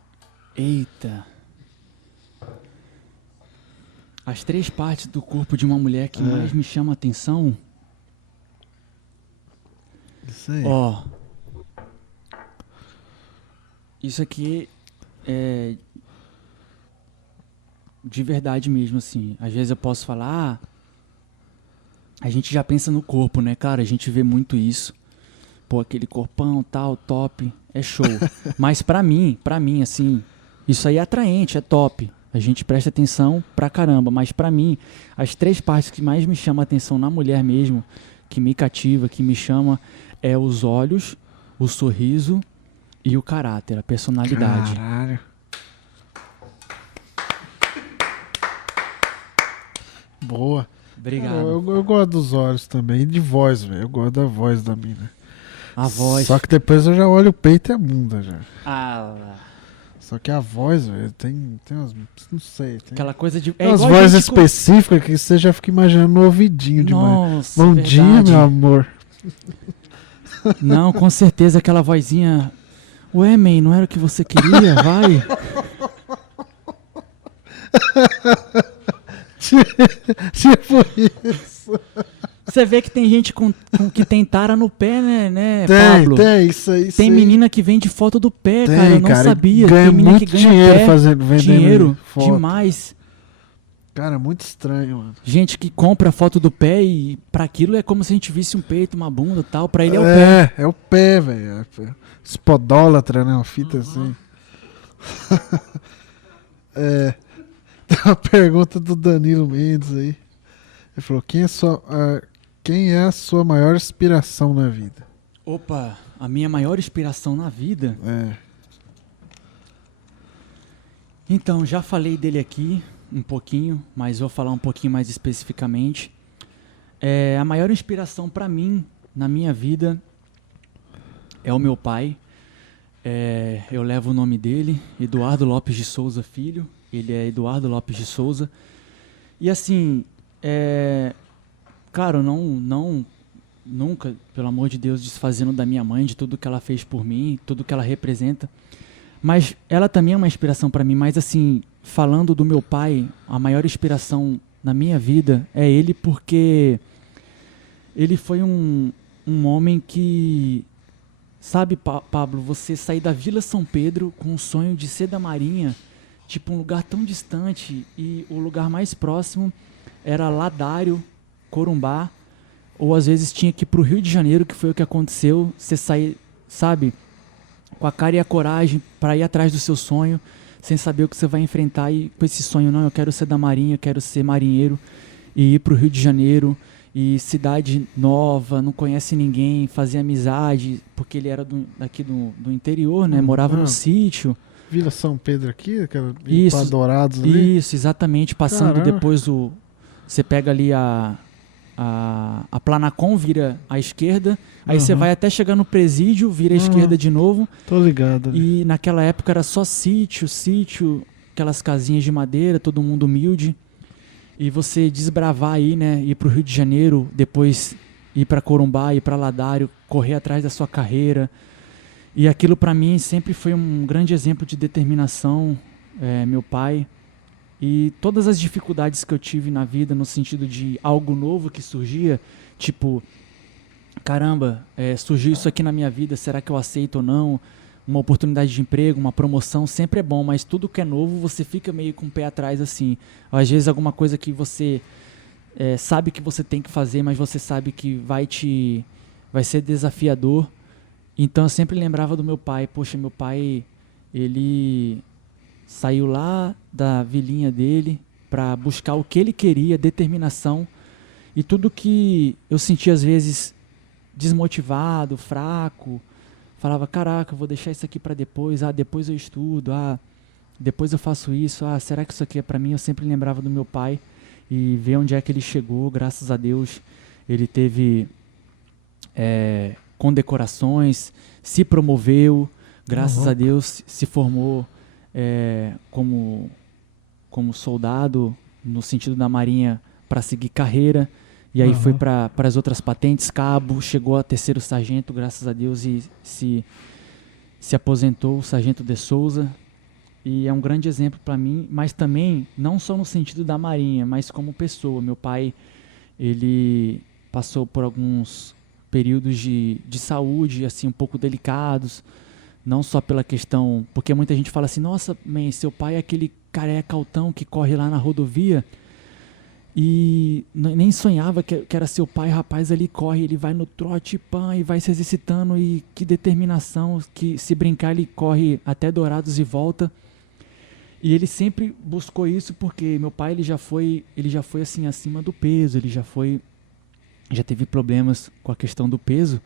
eita. As 3 partes do corpo de uma mulher que mais me chama a atenção, Isso aí. ó. Isso aqui é de verdade mesmo, assim. Às vezes eu posso falar, a gente já pensa no corpo, né, cara? A gente vê muito isso. Pô, aquele corpão, tal, top, é show. Mas pra mim, assim, isso aí é atraente, é top. A gente presta atenção pra caramba. Mas pra mim, as 3 partes que mais me chamam a atenção na mulher mesmo, que me cativa, que me chama, é os olhos, o sorriso e o caráter, a personalidade. Caralho. Boa. Obrigado. Eu gosto dos olhos também. E de voz, velho. Eu gosto da voz da mina. A voz. Só que depois eu já olho o peito e a bunda já. Ah, Só que a voz, velho, tem umas. Não sei. Tem aquela coisa de. umas igual a vozes gente específicas que você já fica imaginando no ouvidinho de manhã. Nossa, Bom verdade. dia, meu amor. Não, com certeza aquela vozinha. Ué, man, não era o que você queria? Vai. Tipo isso. Você vê que tem gente que tem tara no pé, né, Tem, Pablo? tem, isso aí. Tem menina que vende foto do pé, Tem, cara. Eu não cara, sabia. ganha Tem menina muito que ganha dinheiro pé, vendendo dinheiro foto. demais. Cara, muito estranho, mano. Gente que compra foto do pé e pra aquilo é como se a gente visse um peito, uma bunda e tal. Pra ele é o pé. É o pé, velho. Spodólatra, né? Uma fita assim. Tem uma pergunta do Danilo Mendes aí. Ele falou: quem é a sua maior inspiração na vida? Opa, a minha maior inspiração na vida. Então, já falei dele aqui um pouquinho, mas vou falar um pouquinho mais especificamente. A maior inspiração pra mim, na minha vida, é o meu pai. Eu levo o nome dele, Eduardo Lopes de Souza Filho. Ele é Eduardo Lopes de Souza. E assim, claro, nunca, pelo amor de Deus, desfazendo da minha mãe, de tudo que ela fez por mim, tudo que ela representa. Mas ela também é uma inspiração para mim. Mas assim, falando do meu pai, a maior inspiração na minha vida é ele, porque ele foi um homem que... Sabe, Pablo, você sair da Vila São Pedro com o sonho de ser da Marinha, tipo um lugar tão distante, e o lugar mais próximo era Ladário, Corumbá, ou às vezes tinha que ir pro Rio de Janeiro, que foi o que aconteceu, você sair, sabe, com a cara e a coragem para ir atrás do seu sonho, sem saber o que você vai enfrentar, e com esse sonho, não, eu quero ser da Marinha, eu quero ser marinheiro, e ir pro Rio de Janeiro, e cidade nova, não conhece ninguém, fazer amizade, porque ele era daqui do interior, né, morava no sítio. Vila São Pedro aqui, aquela Isso, Dourados ali. Isso, exatamente, passando Caramba. depois você pega ali a Planacon, vira à esquerda, aí você vai até chegar no presídio, vira à esquerda de novo. Tô ligado. Né? E naquela época era só sítio, aquelas casinhas de madeira, todo mundo humilde. E você desbravar aí, né, ir pro Rio de Janeiro, depois ir para Corumbá, ir para Ladário, correr atrás da sua carreira. E aquilo para mim sempre foi um grande exemplo de determinação, meu pai. E todas as dificuldades que eu tive na vida, no sentido de algo novo que surgia, tipo, caramba, surgiu isso aqui na minha vida, será que eu aceito ou não? Uma oportunidade de emprego, uma promoção, sempre é bom, mas tudo que é novo você fica meio com o pé atrás assim. Às vezes alguma coisa que você sabe que você tem que fazer, mas você sabe que vai ser desafiador. Então eu sempre lembrava do meu pai. Poxa, meu pai, ele saiu lá da vilinha dele para buscar o que ele queria, determinação. E tudo que eu sentia às vezes desmotivado, fraco, falava, caraca, eu vou deixar isso aqui para depois, depois eu estudo, depois eu faço isso, será que isso aqui é para mim? Eu sempre lembrava do meu pai e ver onde é que ele chegou, graças a Deus. Ele teve condecorações, se promoveu, graças a Deus se formou como soldado, no sentido da Marinha, para seguir carreira. E aí foi para as outras patentes, cabo, chegou a terceiro sargento, graças a Deus, e se aposentou, o sargento de Souza. E é um grande exemplo para mim, mas também, não só no sentido da Marinha, mas como pessoa. Meu pai, ele passou por alguns períodos de saúde, assim, um pouco delicados, não só pela questão... Porque muita gente fala assim, nossa, mãe, seu pai é aquele careca altão que corre lá na rodovia... E nem sonhava que era seu pai, rapaz, ali corre, ele vai no trote, pã, e vai se exercitando, e que determinação, que se brincar ele corre até Dourados e volta. E ele sempre buscou isso porque meu pai ele já foi assim acima do peso, já teve problemas com a questão do peso,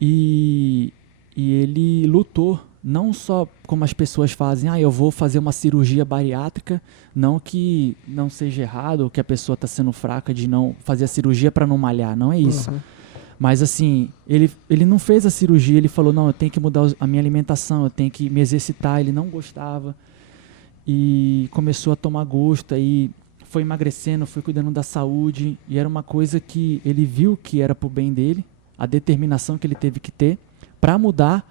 e ele lutou. Não só como as pessoas fazem, eu vou fazer uma cirurgia bariátrica, não que não seja errado, ou que a pessoa está sendo fraca de não fazer a cirurgia para não malhar, não é isso. Mas assim, ele não fez a cirurgia, ele falou, não, eu tenho que mudar a minha alimentação, eu tenho que me exercitar, ele não gostava. E começou a tomar gosto, aí foi emagrecendo, foi cuidando da saúde, e era uma coisa que ele viu que era pro bem dele, a determinação que ele teve que ter para mudar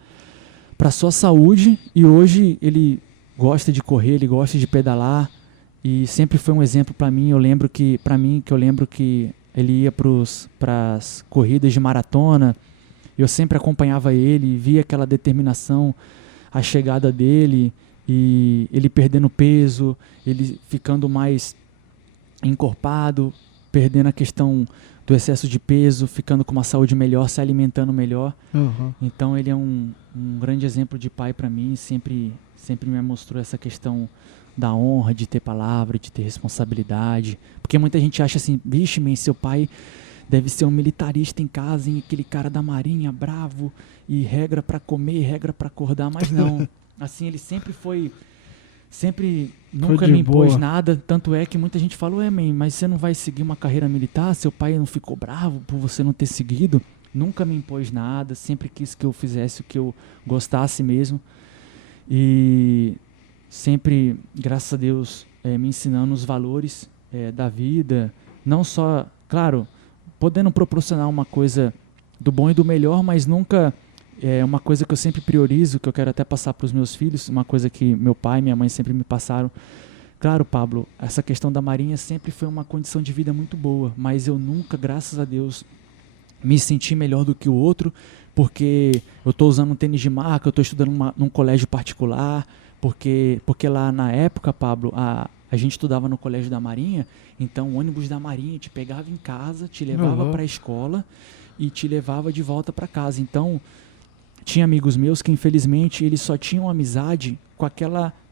para sua saúde, e hoje ele gosta de correr, ele gosta de pedalar, e sempre foi um exemplo para mim. Eu lembro que ele ia para as corridas de maratona, eu sempre acompanhava ele, via aquela determinação, a chegada dele, e ele perdendo peso, ele ficando mais encorpado, perdendo a questão do excesso de peso, ficando com uma saúde melhor, se alimentando melhor. Então ele é um grande exemplo de pai para mim, sempre me mostrou essa questão da honra, de ter palavra, de ter responsabilidade. Porque muita gente acha assim, vixe, man, seu pai deve ser um militarista em casa, hein? Aquele cara da marinha, bravo, e regra para comer, regra para acordar, mas não. Assim, ele sempre nunca me impôs nada, tanto é que muita gente fala, ué, mãe, mas você não vai seguir uma carreira militar? Seu pai não ficou bravo por você não ter seguido? Nunca me impôs nada, sempre quis que eu fizesse o que eu gostasse mesmo. E sempre, graças a Deus, me ensinando os valores da vida, não só, claro, podendo proporcionar uma coisa do bom e do melhor, mas nunca... É uma coisa que eu sempre priorizo, que eu quero até passar para os meus filhos, uma coisa que meu pai e minha mãe sempre me passaram. Claro, Pablo, essa questão da Marinha sempre foi uma condição de vida muito boa, mas eu nunca, graças a Deus, me senti melhor do que o outro, porque eu estou usando um tênis de marca, eu estou estudando num colégio particular, porque lá na época, Pablo, a gente estudava no colégio da Marinha, então o ônibus da Marinha te pegava em casa, te levava para a escola e te levava de volta para casa. Então... Tinha amigos meus que, infelizmente, eles só tinham amizade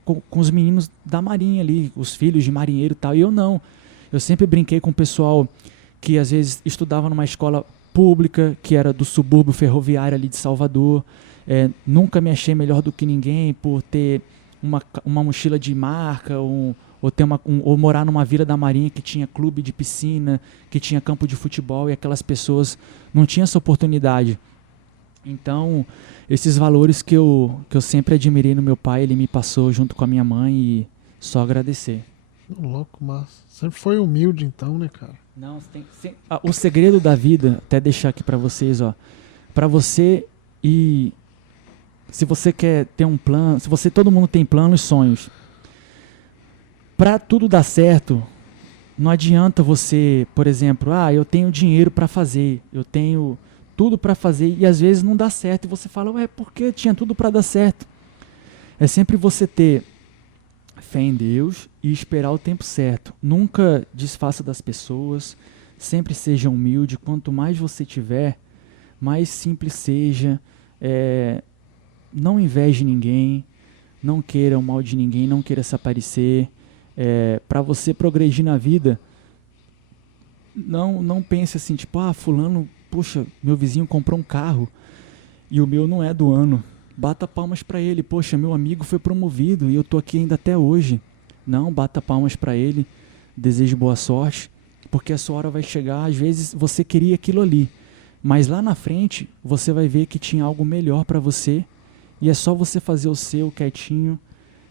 com os meninos da Marinha ali, os filhos de marinheiro e tal, e eu não. Eu sempre brinquei com o pessoal que, às vezes, estudava numa escola pública, que era do subúrbio ferroviário ali de Salvador. Nunca me achei melhor do que ninguém por ter uma mochila de marca, ou morar numa vila da Marinha que tinha clube de piscina, que tinha campo de futebol, e aquelas pessoas não tinham essa oportunidade. Então, esses valores que eu sempre admirei no meu pai, ele me passou junto com a minha mãe, e só agradecer. Louco, mas sempre foi humilde então, né, cara? Não, o segredo da vida, até deixar aqui pra vocês, ó, pra você, e se você quer ter um plano, todo mundo tem planos, sonhos. Pra tudo dar certo, não adianta você, por exemplo, eu tenho dinheiro pra fazer, eu tenho tudo para fazer, e às vezes não dá certo, e você fala, porque tinha tudo para dar certo. É sempre você ter fé em Deus e esperar o tempo certo. Nunca desfaça das pessoas, sempre seja humilde. Quanto mais você tiver, mais simples seja. Não inveje ninguém, não queira o mal de ninguém, não queira se aparecer. Para você progredir na vida, não pense assim, tipo, fulano, poxa, meu vizinho comprou um carro e o meu não é do ano. Bata palmas para ele. Poxa, meu amigo foi promovido e eu tô aqui ainda até hoje. Não, bata palmas para ele. Desejo boa sorte, porque a sua hora vai chegar. Às vezes você queria aquilo ali, Mas lá na frente, você vai ver que tinha algo melhor para você. E é só você fazer o seu quietinho,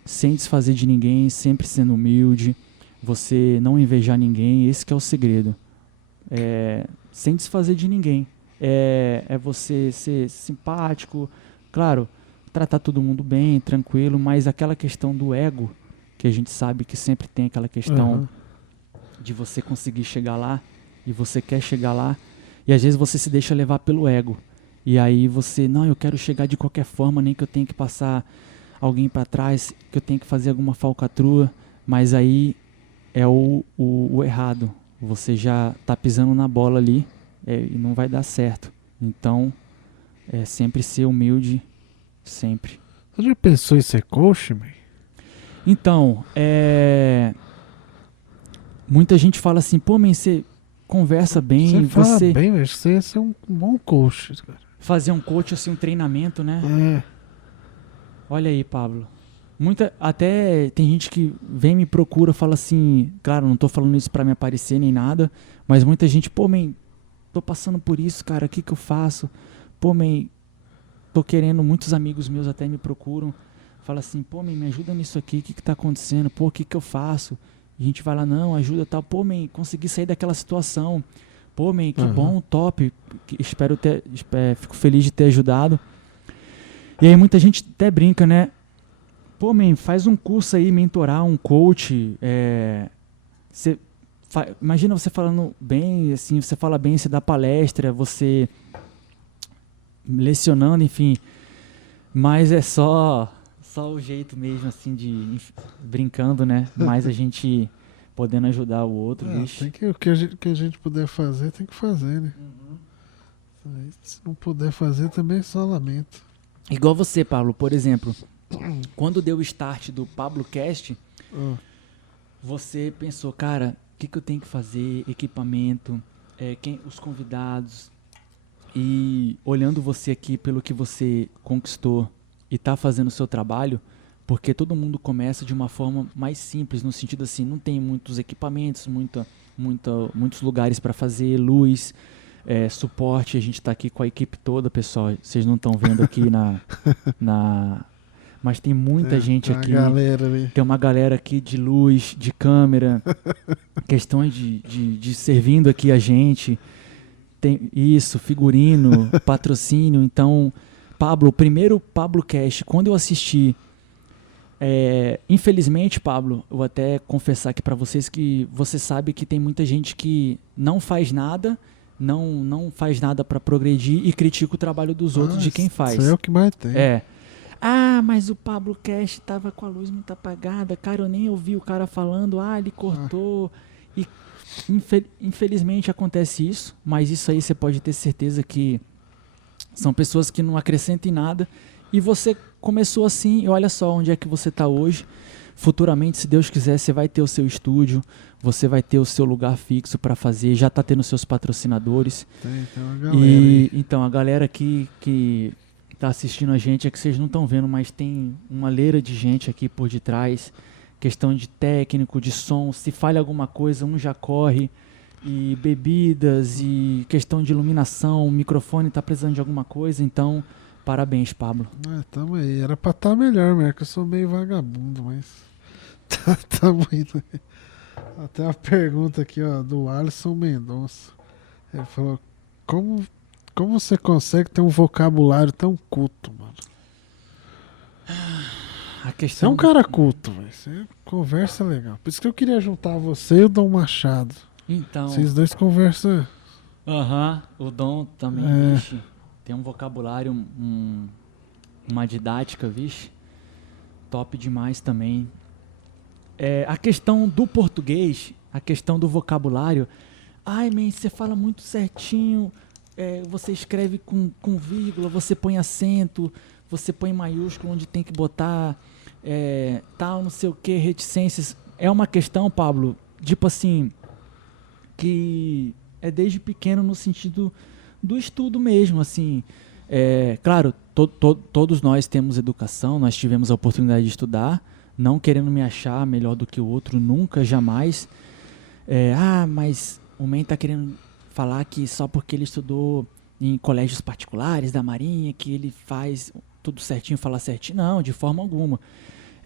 sem desfazer de ninguém, sempre sendo humilde. Você não invejar ninguém, esse que é o segredo. Sem desfazer de ninguém. É você ser simpático, claro, tratar todo mundo bem, tranquilo, mas aquela questão do ego, que a gente sabe que sempre tem aquela questão de você conseguir chegar lá, e você quer chegar lá, e às vezes você se deixa levar pelo ego. E aí você, não, eu quero chegar de qualquer forma, nem que eu tenha que passar alguém para trás, que eu tenha que fazer alguma falcatrua, mas aí é o errado. Você já tá pisando na bola ali e não vai dar certo. Então, sempre ser humilde, sempre. Você já pensou em ser coach, man? Então, muita gente fala assim, pô, man, você conversa bem, Você fala você bem, velho. Você ia ser um bom coach, cara. fazer um coach, assim, um treinamento, né? Olha aí, Pablo. Até tem gente que vem me procura, fala assim, claro, não tô falando isso pra me aparecer nem nada, mas muita gente, pô, man, tô passando por isso, cara, o que que eu faço? Pô, man, tô querendo, muitos amigos meus até me procuram, fala assim, pô, man, me ajuda nisso aqui, o que que tá acontecendo? Pô, o que que eu faço? E a gente vai lá, não, ajuda tal, pô, man, consegui sair daquela situação. Pô, man, que bom, top, fico feliz de ter ajudado. E aí muita gente até brinca, né? Pô, man, faz um curso aí, mentorar um coach. Imagina você falando bem, assim, você fala bem, você dá palestra, você lecionando, enfim. Mas é só o jeito mesmo, assim, brincando, né? Mais a gente podendo ajudar o outro, bicho. O que a gente puder fazer, tem que fazer, né? Aí, se não puder fazer, também só lamento. Igual você, Pablo, por exemplo. Quando deu o start do PabloCast, você pensou, cara, o que eu tenho que fazer? Equipamento, os convidados. E olhando você aqui pelo que você conquistou e tá fazendo o seu trabalho, porque todo mundo começa de uma forma mais simples, no sentido assim, não tem muitos equipamentos, muitos lugares para fazer, luz, suporte. A gente tá aqui com a equipe toda, pessoal. Vocês não estão vendo aqui mas tem muita gente aqui. Tem uma galera aqui de luz, de câmera, questões de servindo aqui a gente. Tem isso, figurino, patrocínio. Então, Pablo, o primeiro PabloCast, quando eu assisti, infelizmente, Pablo, eu vou até confessar aqui pra vocês que você sabe que tem muita gente que não faz nada, não faz nada pra progredir e critica o trabalho dos outros de quem faz. Isso é o que mais tem. Mas o PabloCast tava com a luz muito apagada, cara, eu nem ouvi o cara falando, ele cortou. E infelizmente acontece isso, mas isso aí você pode ter certeza que são pessoas que não acrescentam em nada. E você começou assim, e olha só onde é que você tá hoje. Futuramente, se Deus quiser, você vai ter o seu estúdio, você vai ter o seu lugar fixo para fazer, já tá tendo seus patrocinadores. Tem uma galera aí. Então, a galera que tá assistindo a gente, é que vocês não estão vendo, mas tem uma leira de gente aqui por detrás, questão de técnico, de som, se falha alguma coisa, um já corre, e bebidas, e questão de iluminação, o microfone tá precisando de alguma coisa, então, parabéns, Pablo. Tamo aí, era pra estar melhor, mas que eu sou meio vagabundo, mas tamo indo. Até uma pergunta aqui, ó, do Alisson Mendonça. Ele falou, como você consegue ter um vocabulário tão culto, mano? Você é um cara culto, velho. Você conversa legal. Por isso que eu queria juntar você e o Dom Machado. Então... Vocês dois conversam. O Dom também, vixe, tem um vocabulário, uma didática, vixe, top demais também. A questão do português, a questão do vocabulário, você fala muito certinho, você escreve com vírgula, você põe acento, você põe maiúsculo onde tem que botar, tal, não sei o que, reticências. É uma questão, Pablo, tipo assim, que é desde pequeno no sentido do estudo mesmo, assim. Claro, todos nós temos educação, nós tivemos a oportunidade de estudar, não querendo me achar melhor do que o outro, nunca, jamais. Mas o men tá querendo falar que só porque ele estudou em colégios particulares da Marinha, que ele faz tudo certinho, fala certinho. Não, de forma alguma.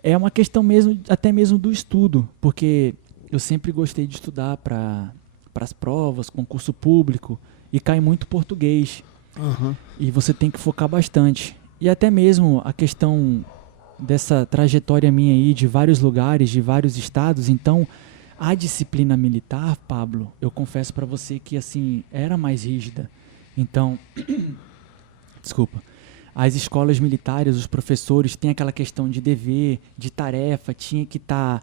É uma questão mesmo, até mesmo do estudo, porque eu sempre gostei de estudar para as provas, concurso público, e cai muito português. Aham. E você tem que focar bastante. E até mesmo a questão dessa trajetória minha aí de vários lugares, de vários estados, então a disciplina militar, Pablo, eu confesso para você que assim era mais rígida. Então, desculpa, as escolas militares, os professores têm aquela questão de dever, de tarefa, tinha que estar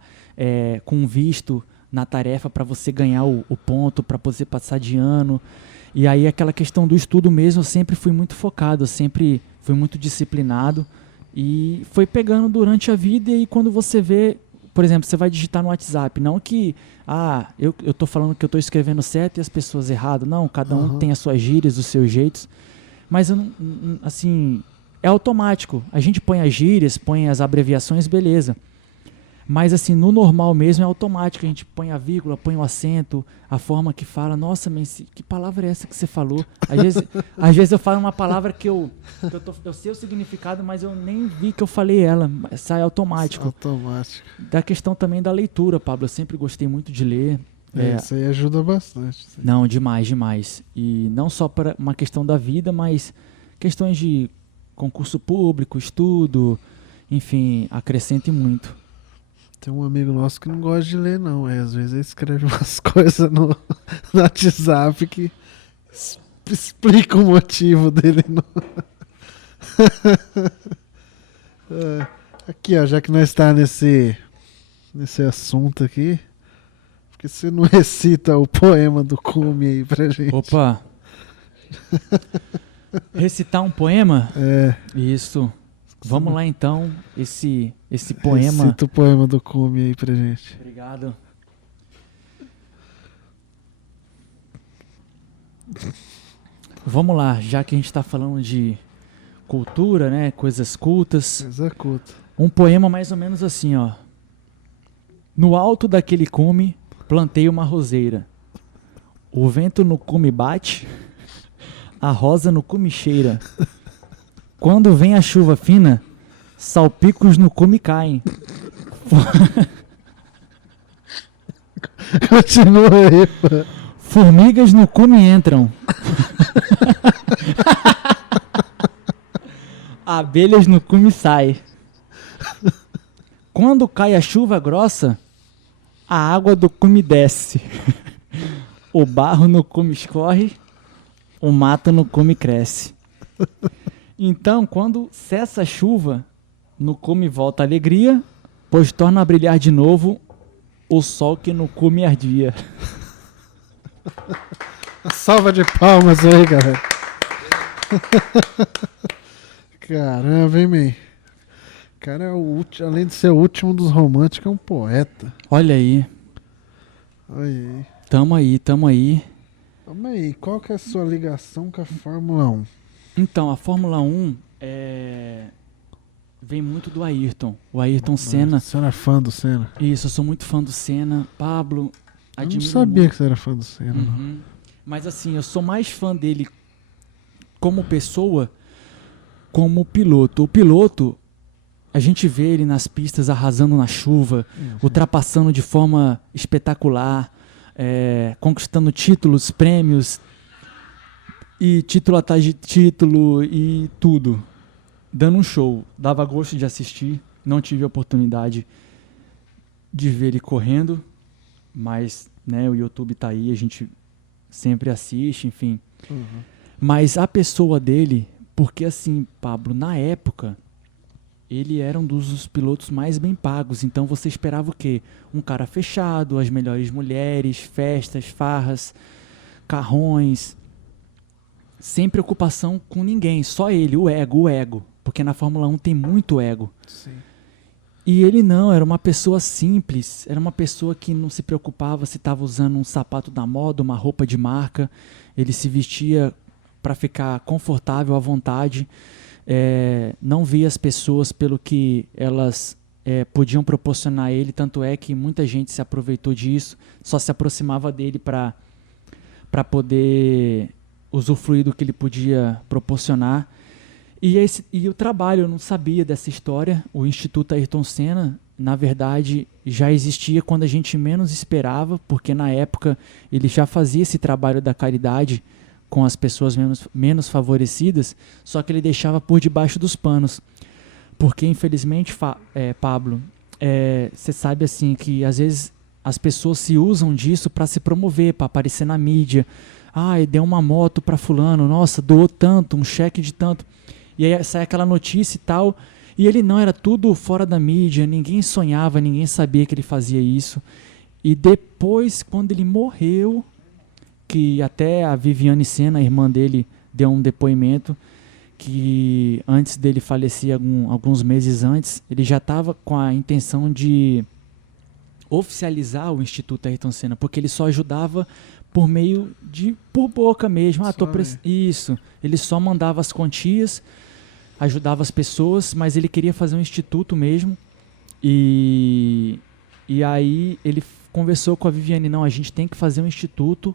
com visto na tarefa para você ganhar o ponto, para você passar de ano. E aí aquela questão do estudo mesmo, eu sempre fui muito focado, eu sempre fui muito disciplinado e foi pegando durante a vida. E aí quando você vê, por exemplo, você vai digitar no WhatsApp, não que eu tô falando que eu tô escrevendo certo e as pessoas errado, não, cada um tem as suas gírias, os seus jeitos, mas eu não, assim, é automático, a gente põe as gírias, põe as abreviações, beleza. Mas assim, no normal mesmo é automático, a gente põe a vírgula, põe o acento, a forma que fala, nossa, mas que palavra é essa que você falou? Às vezes eu falo uma palavra que eu sei o significado, mas eu nem vi que eu falei ela, sai automático. Automático. Da questão também da leitura, Pablo, eu sempre gostei muito de ler. Isso aí ajuda bastante. Não, demais, demais. E não só para uma questão da vida, mas questões de concurso público, estudo, enfim, acrescenta muito. Tem um amigo nosso que não gosta de ler, não. Às vezes ele escreve umas coisas no WhatsApp que explica o motivo dele. Aqui, ó, já que nós está nesse assunto aqui, por que você não recita o poema do Cume aí pra gente? Opa! Recitar um poema? É. Isso. Vamos lá então, esse poema. Recita o poema do Cume aí pra gente. Obrigado. Vamos lá, já que a gente está falando de cultura, né, coisas cultas. Coisa culta. Um poema mais ou menos assim, ó. No alto daquele cume, plantei uma roseira. O vento no cume bate, a rosa no cume cheira. Quando vem a chuva fina, salpicos no cume caem. Continua aí, pô. Formigas no cume entram. Abelhas no cume saem. Quando cai a chuva grossa, a água do cume desce. O barro no cume escorre, o mato no cume cresce. Então, quando cessa a chuva, no cume volta a alegria, pois torna a brilhar de novo o sol que no cume ardia. Salva de palmas aí, galera. Caramba, hein, man? O cara é além de ser o último dos românticos, é um poeta. Olha aí. Olha aí. Tamo aí, tamo aí. Calma aí, qual que é a sua ligação com a Fórmula 1? Então, a Fórmula 1 vem muito do Ayrton. O Ayrton Senna. Você era fã do Senna? Isso, eu sou muito fã do Senna. Pablo, Eu não admiro sabia muito. que você era fã do Senna. não. Uhum. Mas assim, eu sou mais fã dele como pessoa, como piloto. O piloto, a gente vê ele nas pistas arrasando na chuva, ultrapassando de forma espetacular, conquistando títulos, prêmios, e título atrás de título e tudo. Dando um show. Dava gosto de assistir. Não tive a oportunidade de ver ele correndo, mas né, o YouTube tá aí, a gente sempre assiste, enfim. Uhum. Mas a pessoa dele, porque assim, Pablo, na época, ele era um dos pilotos mais bem pagos, então você esperava o quê? Um cara fechado, as melhores mulheres, festas, farras, carrões, sem preocupação com ninguém, só ele, o ego, porque na Fórmula 1 tem muito ego. Sim. E ele não, era uma pessoa simples, era uma pessoa que não se preocupava se estava usando um sapato da moda, uma roupa de marca, ele se vestia para ficar confortável, à vontade, não via as pessoas pelo que elas podiam proporcionar a ele, tanto é que muita gente se aproveitou disso, só se aproximava dele para poder usufruir do que ele podia proporcionar. E o trabalho, eu não sabia dessa história. O Instituto Ayrton Senna, na verdade, já existia quando a gente menos esperava, porque na época ele já fazia esse trabalho da caridade com as pessoas menos favorecidas, só que ele deixava por debaixo dos panos. Porque, infelizmente, Pablo, você sabe assim que às vezes as pessoas se usam disso para se promover, para aparecer na mídia. Deu uma moto para fulano, nossa, doou tanto, um cheque de tanto. E aí sai aquela notícia e tal, e ele não, era tudo fora da mídia, ninguém sonhava, ninguém sabia que ele fazia isso. E depois, quando ele morreu, que até a Viviane Senna, a irmã dele, deu um depoimento, que antes dele falecer, alguns meses antes, ele já estava com a intenção de oficializar o Instituto Ayrton Senna, porque ele só ajudava por boca mesmo. Isso, ele só mandava as quantias, ajudava as pessoas, mas ele queria fazer um instituto mesmo. E aí ele conversou com a Viviane, não, a gente tem que fazer um instituto,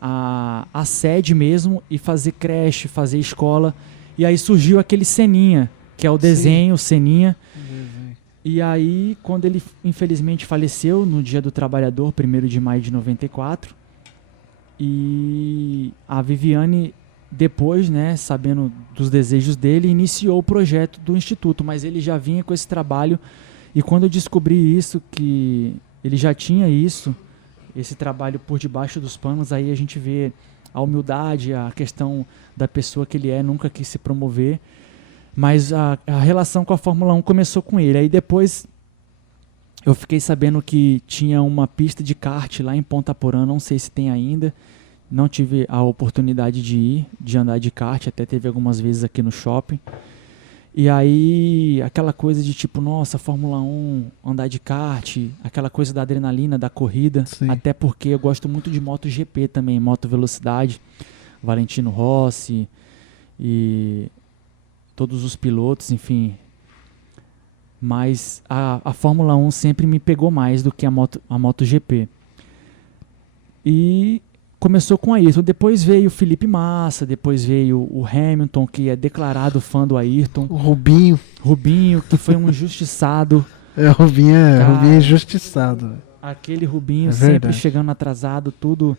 a sede mesmo, e fazer creche, fazer escola. E aí surgiu aquele Seninha, que é o desenho, Seninha. E aí, quando ele infelizmente faleceu, no Dia do Trabalhador, 1º de maio de 94, e a Viviane, depois, né, sabendo dos desejos dele, iniciou o projeto do Instituto, mas ele já vinha com esse trabalho. E quando eu descobri isso, que ele já tinha esse trabalho por debaixo dos panos, aí a gente vê a humildade, a questão da pessoa que ele nunca quis se promover. Mas a relação com a Fórmula 1 começou com ele. Aí depois eu fiquei sabendo que tinha uma pista de kart lá em Ponta Porã, não sei se tem ainda. Não tive a oportunidade de andar de kart, até teve algumas vezes aqui no shopping. E aí, aquela coisa de tipo, nossa, Fórmula 1, andar de kart, aquela coisa da adrenalina, da corrida. Sim. Até porque eu gosto muito de MotoGP também, moto velocidade, Valentino Rossi e todos os pilotos, enfim. Mas a Fórmula 1 sempre me pegou mais do que a MotoGP. E começou com a Ayrton, depois veio o Felipe Massa, depois veio o Hamilton, que é declarado fã do Ayrton. O Rubinho, que foi um injustiçado. O Rubinho é injustiçado. Aquele Rubinho sempre chegando atrasado, tudo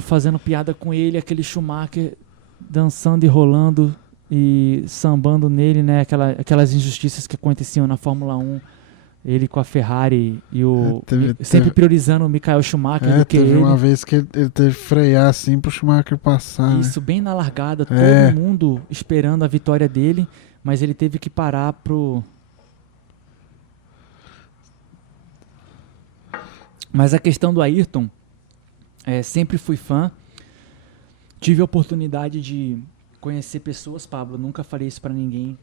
fazendo piada com ele, aquele Schumacher dançando e rolando e sambando nele, né? Aquelas injustiças que aconteciam na Fórmula 1. Ele com a Ferrari e sempre priorizando o Michael Schumacher do que ele. Teve uma vez que ele teve que frear assim pro Schumacher passar. Isso, né? bem na largada, todo mundo esperando a vitória dele, mas ele teve que parar pro... Mas a questão do Ayrton, sempre fui fã. Tive a oportunidade de conhecer pessoas, Pablo, nunca falei isso pra ninguém.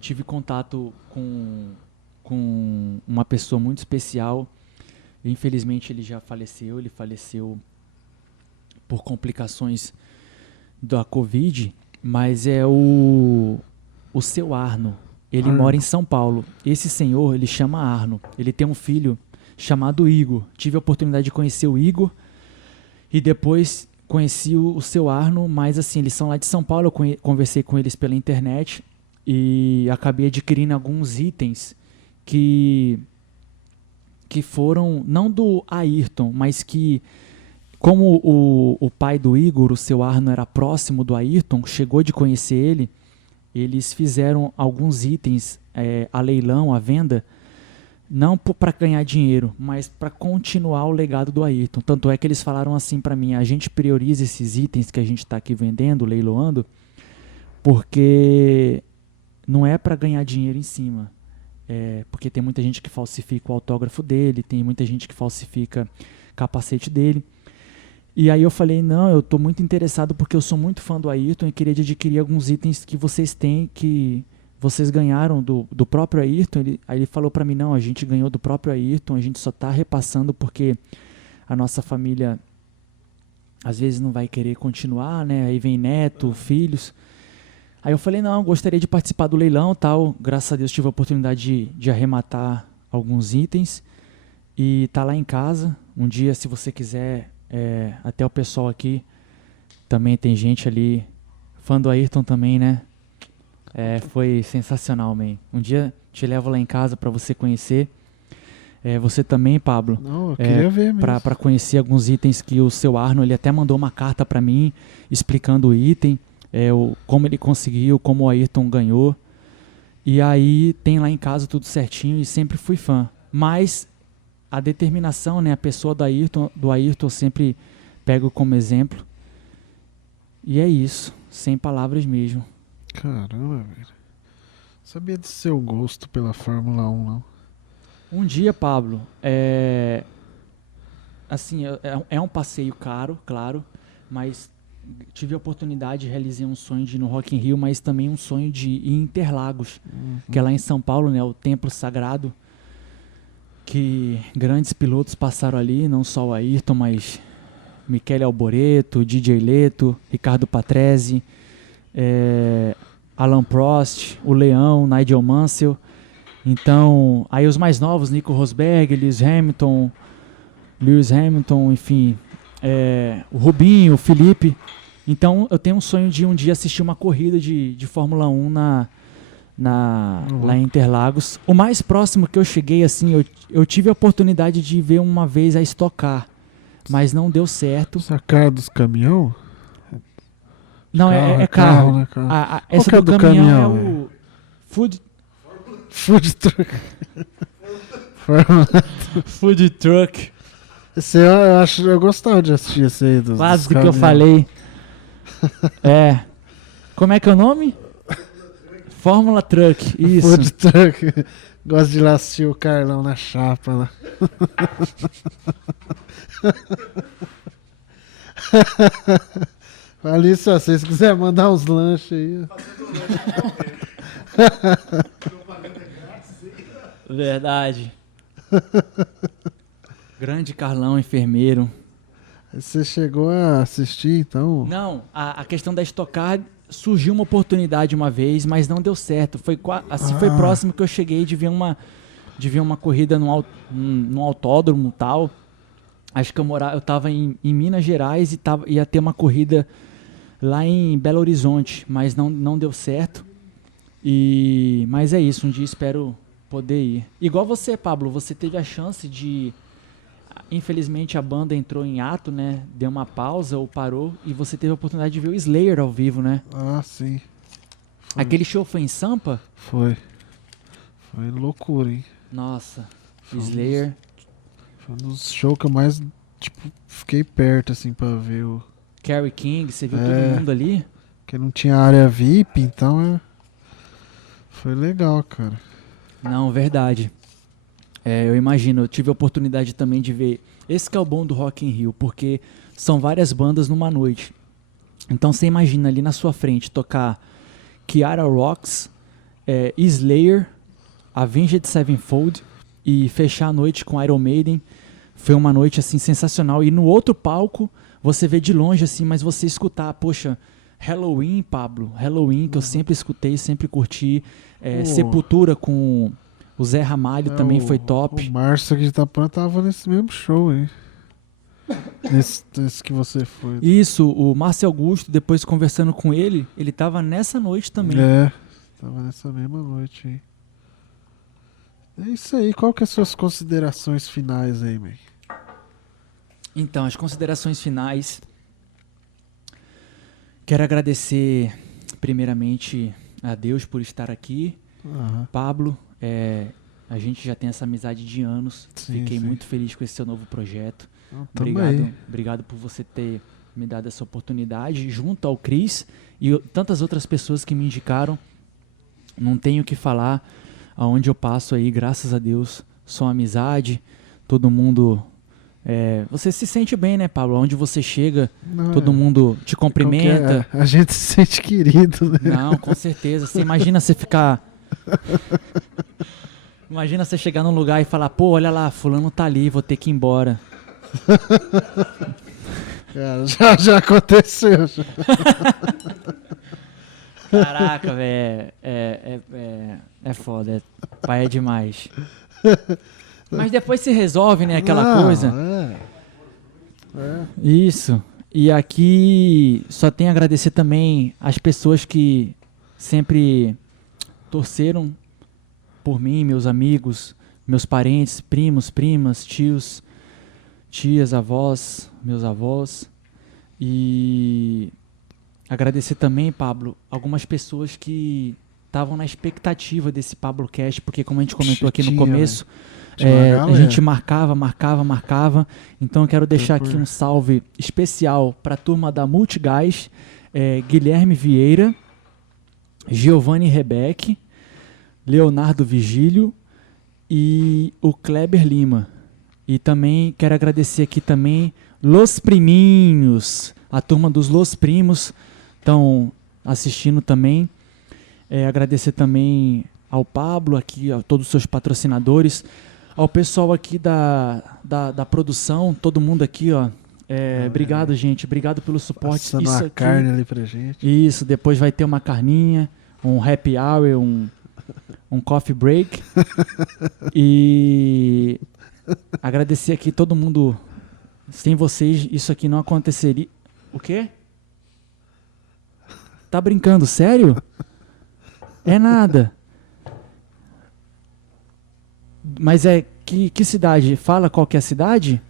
Tive contato com uma pessoa muito especial. Infelizmente ele já faleceu. Ele faleceu por complicações da Covid, mas é o seu Arno. Ele mora em São Paulo. Esse senhor, ele chama Arno. Ele tem um filho chamado Igor. Tive a oportunidade de conhecer o Igor e depois conheci o seu Arno, mas assim, eles são lá de São Paulo. Eu conversei com eles pela internet e acabei adquirindo alguns itens que foram, não do Ayrton, mas que, como o pai do Igor, o seu Arno, era próximo do Ayrton, chegou de conhecer ele, eles fizeram alguns itens a leilão, à venda, não para ganhar dinheiro, mas para continuar o legado do Ayrton. Tanto é que eles falaram assim para mim, a gente prioriza esses itens que a gente está aqui vendendo, leiloando, porque não é para ganhar dinheiro em cima. Porque tem muita gente que falsifica o autógrafo dele, tem muita gente que falsifica capacete dele. E aí eu falei, não, eu estou muito interessado porque eu sou muito fã do Ayrton e queria adquirir alguns itens que vocês têm, que vocês ganharam do próprio Ayrton. Aí ele falou para mim, não, a gente ganhou do próprio Ayrton, a gente só está repassando porque a nossa família às vezes não vai querer continuar, né? Aí vem neto, filhos. Aí eu falei, não, gostaria de participar do leilão, tal. Graças a Deus tive a oportunidade de arrematar alguns itens e tá lá em casa. Um dia, se você quiser Até o pessoal aqui, também tem gente ali, fã do Ayrton também, né? Foi sensacional, man. Um dia te levo lá em casa pra você conhecer. Você também, Pablo. Não, eu queria ver mesmo. Para conhecer alguns itens que o seu Arno, ele até mandou uma carta para mim explicando o item, como ele conseguiu, como o Ayrton ganhou. E aí tem lá em casa tudo certinho e sempre fui fã. Mas a determinação, né, a pessoa do Ayrton eu sempre pego como exemplo. E é isso, sem palavras mesmo. Caramba, velho. Sabia do seu gosto pela Fórmula 1, não? Um dia, Pablo, assim, é um passeio caro, claro, mas tive a oportunidade, realizei um sonho de ir no Rock in Rio, mas também um sonho de ir em Interlagos, que é lá em São Paulo, né, o templo sagrado, que grandes pilotos passaram ali, não só o Ayrton, mas Michele Alboreto, DJ Leto, Ricardo Patrese, Alan Prost, o Leão, Nigel Mansell. Então, aí os mais novos, Nico Rosberg, Lewis Hamilton, enfim, o Rubinho, o Felipe. Então, eu tenho um sonho de um dia assistir uma corrida de Fórmula 1 lá em Interlagos. O mais próximo que eu cheguei, assim, eu tive a oportunidade de ver uma vez a Stock Car, mas não deu certo. Essa cara dos caminhão? Não, é carro. Né, carro. Essa Qual do que caminhão é o Food Truck. Food Truck. Esse eu gostava de assistir esse aí dos Quase que caminhão. eu falei. Como é que é o nome? Fórmula Truck, isso. Food Truck. Gosto de ir lá assistir o Carlão na chapa lá. Fala isso, ó, se vocês quiserem mandar uns lanches aí. Verdade. Grande Carlão, enfermeiro. Você chegou a assistir, então? Não, a questão da Stock Car surgiu uma oportunidade uma vez, mas não deu certo. Foi próximo que eu cheguei de ver uma corrida num autódromo e tal. Acho que eu tava em Minas Gerais e ia ter uma corrida lá em Belo Horizonte, mas não deu certo. Mas é isso, um dia espero poder ir. Igual você, Pablo, você teve a chance de... Infelizmente a banda entrou em ato, né? Deu uma pausa ou parou e você teve a oportunidade de ver o Slayer ao vivo, né? Ah, sim. Foi. Aquele show foi em Sampa? Foi loucura, hein? Nossa, Slayer. Foi um dos shows que eu mais, fiquei perto, assim, pra ver o... Kerry King, você viu todo mundo ali? Porque não tinha área VIP, então foi legal, cara. Não, verdade. Eu imagino, eu tive a oportunidade também de ver. Esse que é o bom do Rock in Rio, porque são várias bandas numa noite. Então você imagina ali na sua frente tocar Kiara Rocks, Slayer, Avenged Sevenfold e fechar a noite com Iron Maiden. Foi uma noite assim sensacional. E no outro palco você vê de longe assim, mas você escutar, poxa, Halloween, Pablo, Halloween que eu sempre escutei, sempre curti, Sepultura com o Zé Ramalho também foi top. O Márcio aqui de Itapuã tava nesse mesmo show, hein? Esse que você foi. Isso, o Márcio Augusto, depois conversando com ele tava nessa noite também. Tava nessa mesma noite, hein? É isso aí, qual que é as suas considerações finais aí, man? Então, as considerações finais. Quero agradecer primeiramente a Deus por estar aqui. Pablo, a gente já tem essa amizade de anos. Fiquei muito feliz com esse seu novo projeto. Obrigado por você ter me dado essa oportunidade junto ao Cris e tantas outras pessoas que me indicaram. Não tenho o que falar. Aonde eu passo aí, graças a Deus, só amizade. Todo mundo... você se sente bem, né, Pablo? Onde você chega, todo mundo te cumprimenta. A gente se sente querido, né? Não, com certeza. Você imagina você ficar... Imagina você chegar num lugar e falar, pô, olha lá, fulano tá ali, vou ter que ir embora. Cara, já aconteceu. Já. Caraca, velho, é foda, pai é demais. Mas depois se resolve, né, aquela coisa. É. Isso. E aqui só tenho a agradecer também as pessoas que sempre torceram por mim, meus amigos, meus parentes, primos, primas, tios, tias, avós, meus avós. E agradecer também, Pablo, algumas pessoas que estavam na expectativa desse Pablo Cast, porque como a gente comentou aqui no Tinha, começo, Tinha uma a galera. gente marcava. Então eu quero deixar aqui um salve especial para a turma da Multigás, Guilherme Vieira, Giovanni Rebeck, Leonardo Vigílio e o Kleber Lima. E também quero agradecer aqui também Los Priminhos, a turma dos Los Primos estão assistindo também. Agradecer também ao Pablo, aqui, a todos os seus patrocinadores, ao pessoal aqui da produção, todo mundo aqui, ó. Obrigado, gente. Obrigado pelo suporte. Passando Isso uma aqui, carne ali pra gente. isso, depois vai ter uma carninha, um happy hour, um coffee break. E agradecer aqui todo mundo. Sem vocês, isso aqui não aconteceria. O quê? Tá brincando, sério? É nada. Mas que cidade? Fala qual que é a cidade?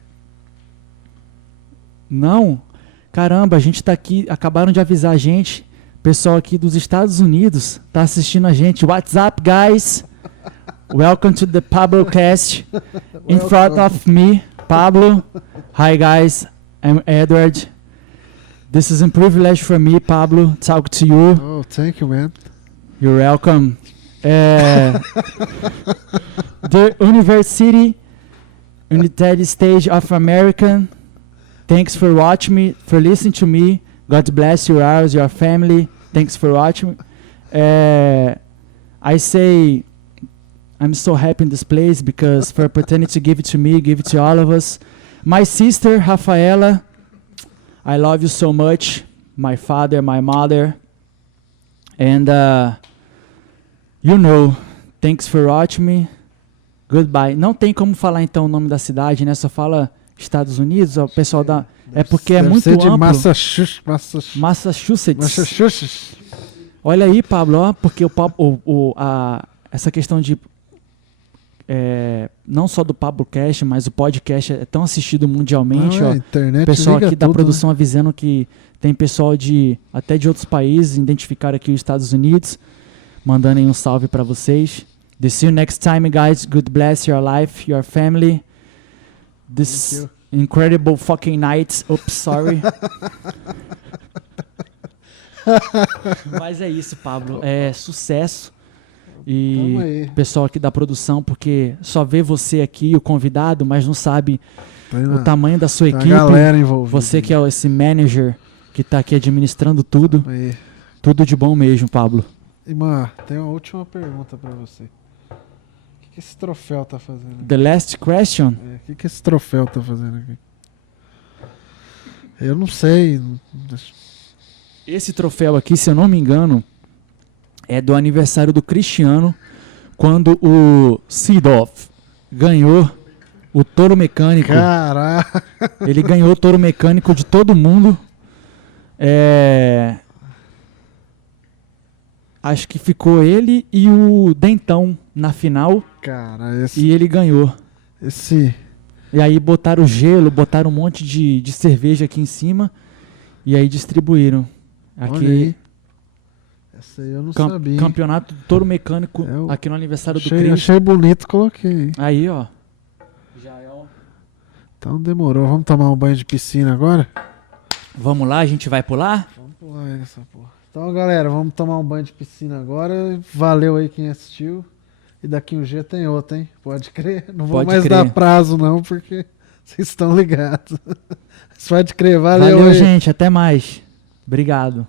Não? Caramba, a gente tá aqui, acabaram de avisar a gente. Pessoal aqui dos Estados Unidos tá assistindo a gente. What's up, guys? Welcome to the Pablo Cast. In front of me, Pablo. Hi, guys. I'm Edward. This is a privilege for me, Pablo, talk to you. Oh, thank you, man. You're welcome. The University, United States of America. Thanks for watching me, for listening to me. God bless your hours, your family. Thanks for watching. I say I'm so happy in this place because for opportunity to give it to me, give it to all of us. My sister, Rafaela, I love you so much. My father, my mother. And thanks for watching me. Goodbye. Não tem como falar então o nome da cidade, né? Só fala Estados Unidos, o pessoal da... É porque é muito de amplo. Massachusetts. Massachusetts. Olha aí, Pablo, ó, porque essa questão de não só do Pablo Cast, mas o podcast é tão assistido mundialmente, ó. Internet, O pessoal liga aqui da tudo, produção avisando que tem pessoal até de outros países, identificaram aqui os Estados Unidos, mandando aí um salve pra vocês. See you next time, guys. Good bless your life, your family. This incredible fucking night. Oops, sorry. Mas é isso, Pablo. É sucesso. E pessoal aqui da produção, porque só vê você aqui, o convidado, mas não sabe o tamanho da sua equipe. Galera envolvida. Você que é esse manager que tá aqui administrando tudo. Aí. Tudo de bom mesmo, Pablo. E, mano, tem uma última pergunta pra você. O que esse troféu tá fazendo aqui? The last question? O que esse troféu tá fazendo aqui? Eu não sei. Esse troféu aqui, se eu não me engano, é do aniversário do Cristiano, quando o Seedorf ganhou o touro mecânico. Caraca! Ele ganhou o touro mecânico de todo mundo. Acho que ficou ele e o Dentão na final. Cara, e ele ganhou. E aí botaram gelo, botaram um monte de cerveja aqui em cima e aí distribuíram. Aqui, olha aí. Essa aí eu não sabia. Campeonato do touro mecânico aqui no aniversário do Cris. Achei bonito, coloquei. Aí, ó. Então demorou. Vamos tomar um banho de piscina agora? Vamos lá, a gente vai pular? Vamos pular essa porra. Então, galera, vamos tomar um banho de piscina agora. Valeu aí quem assistiu. E daqui um dia tem outro, hein? Pode crer. Não vou mais dar prazo, não, porque vocês estão ligados. Pode crer. Valeu aí. Gente. Até mais. Obrigado.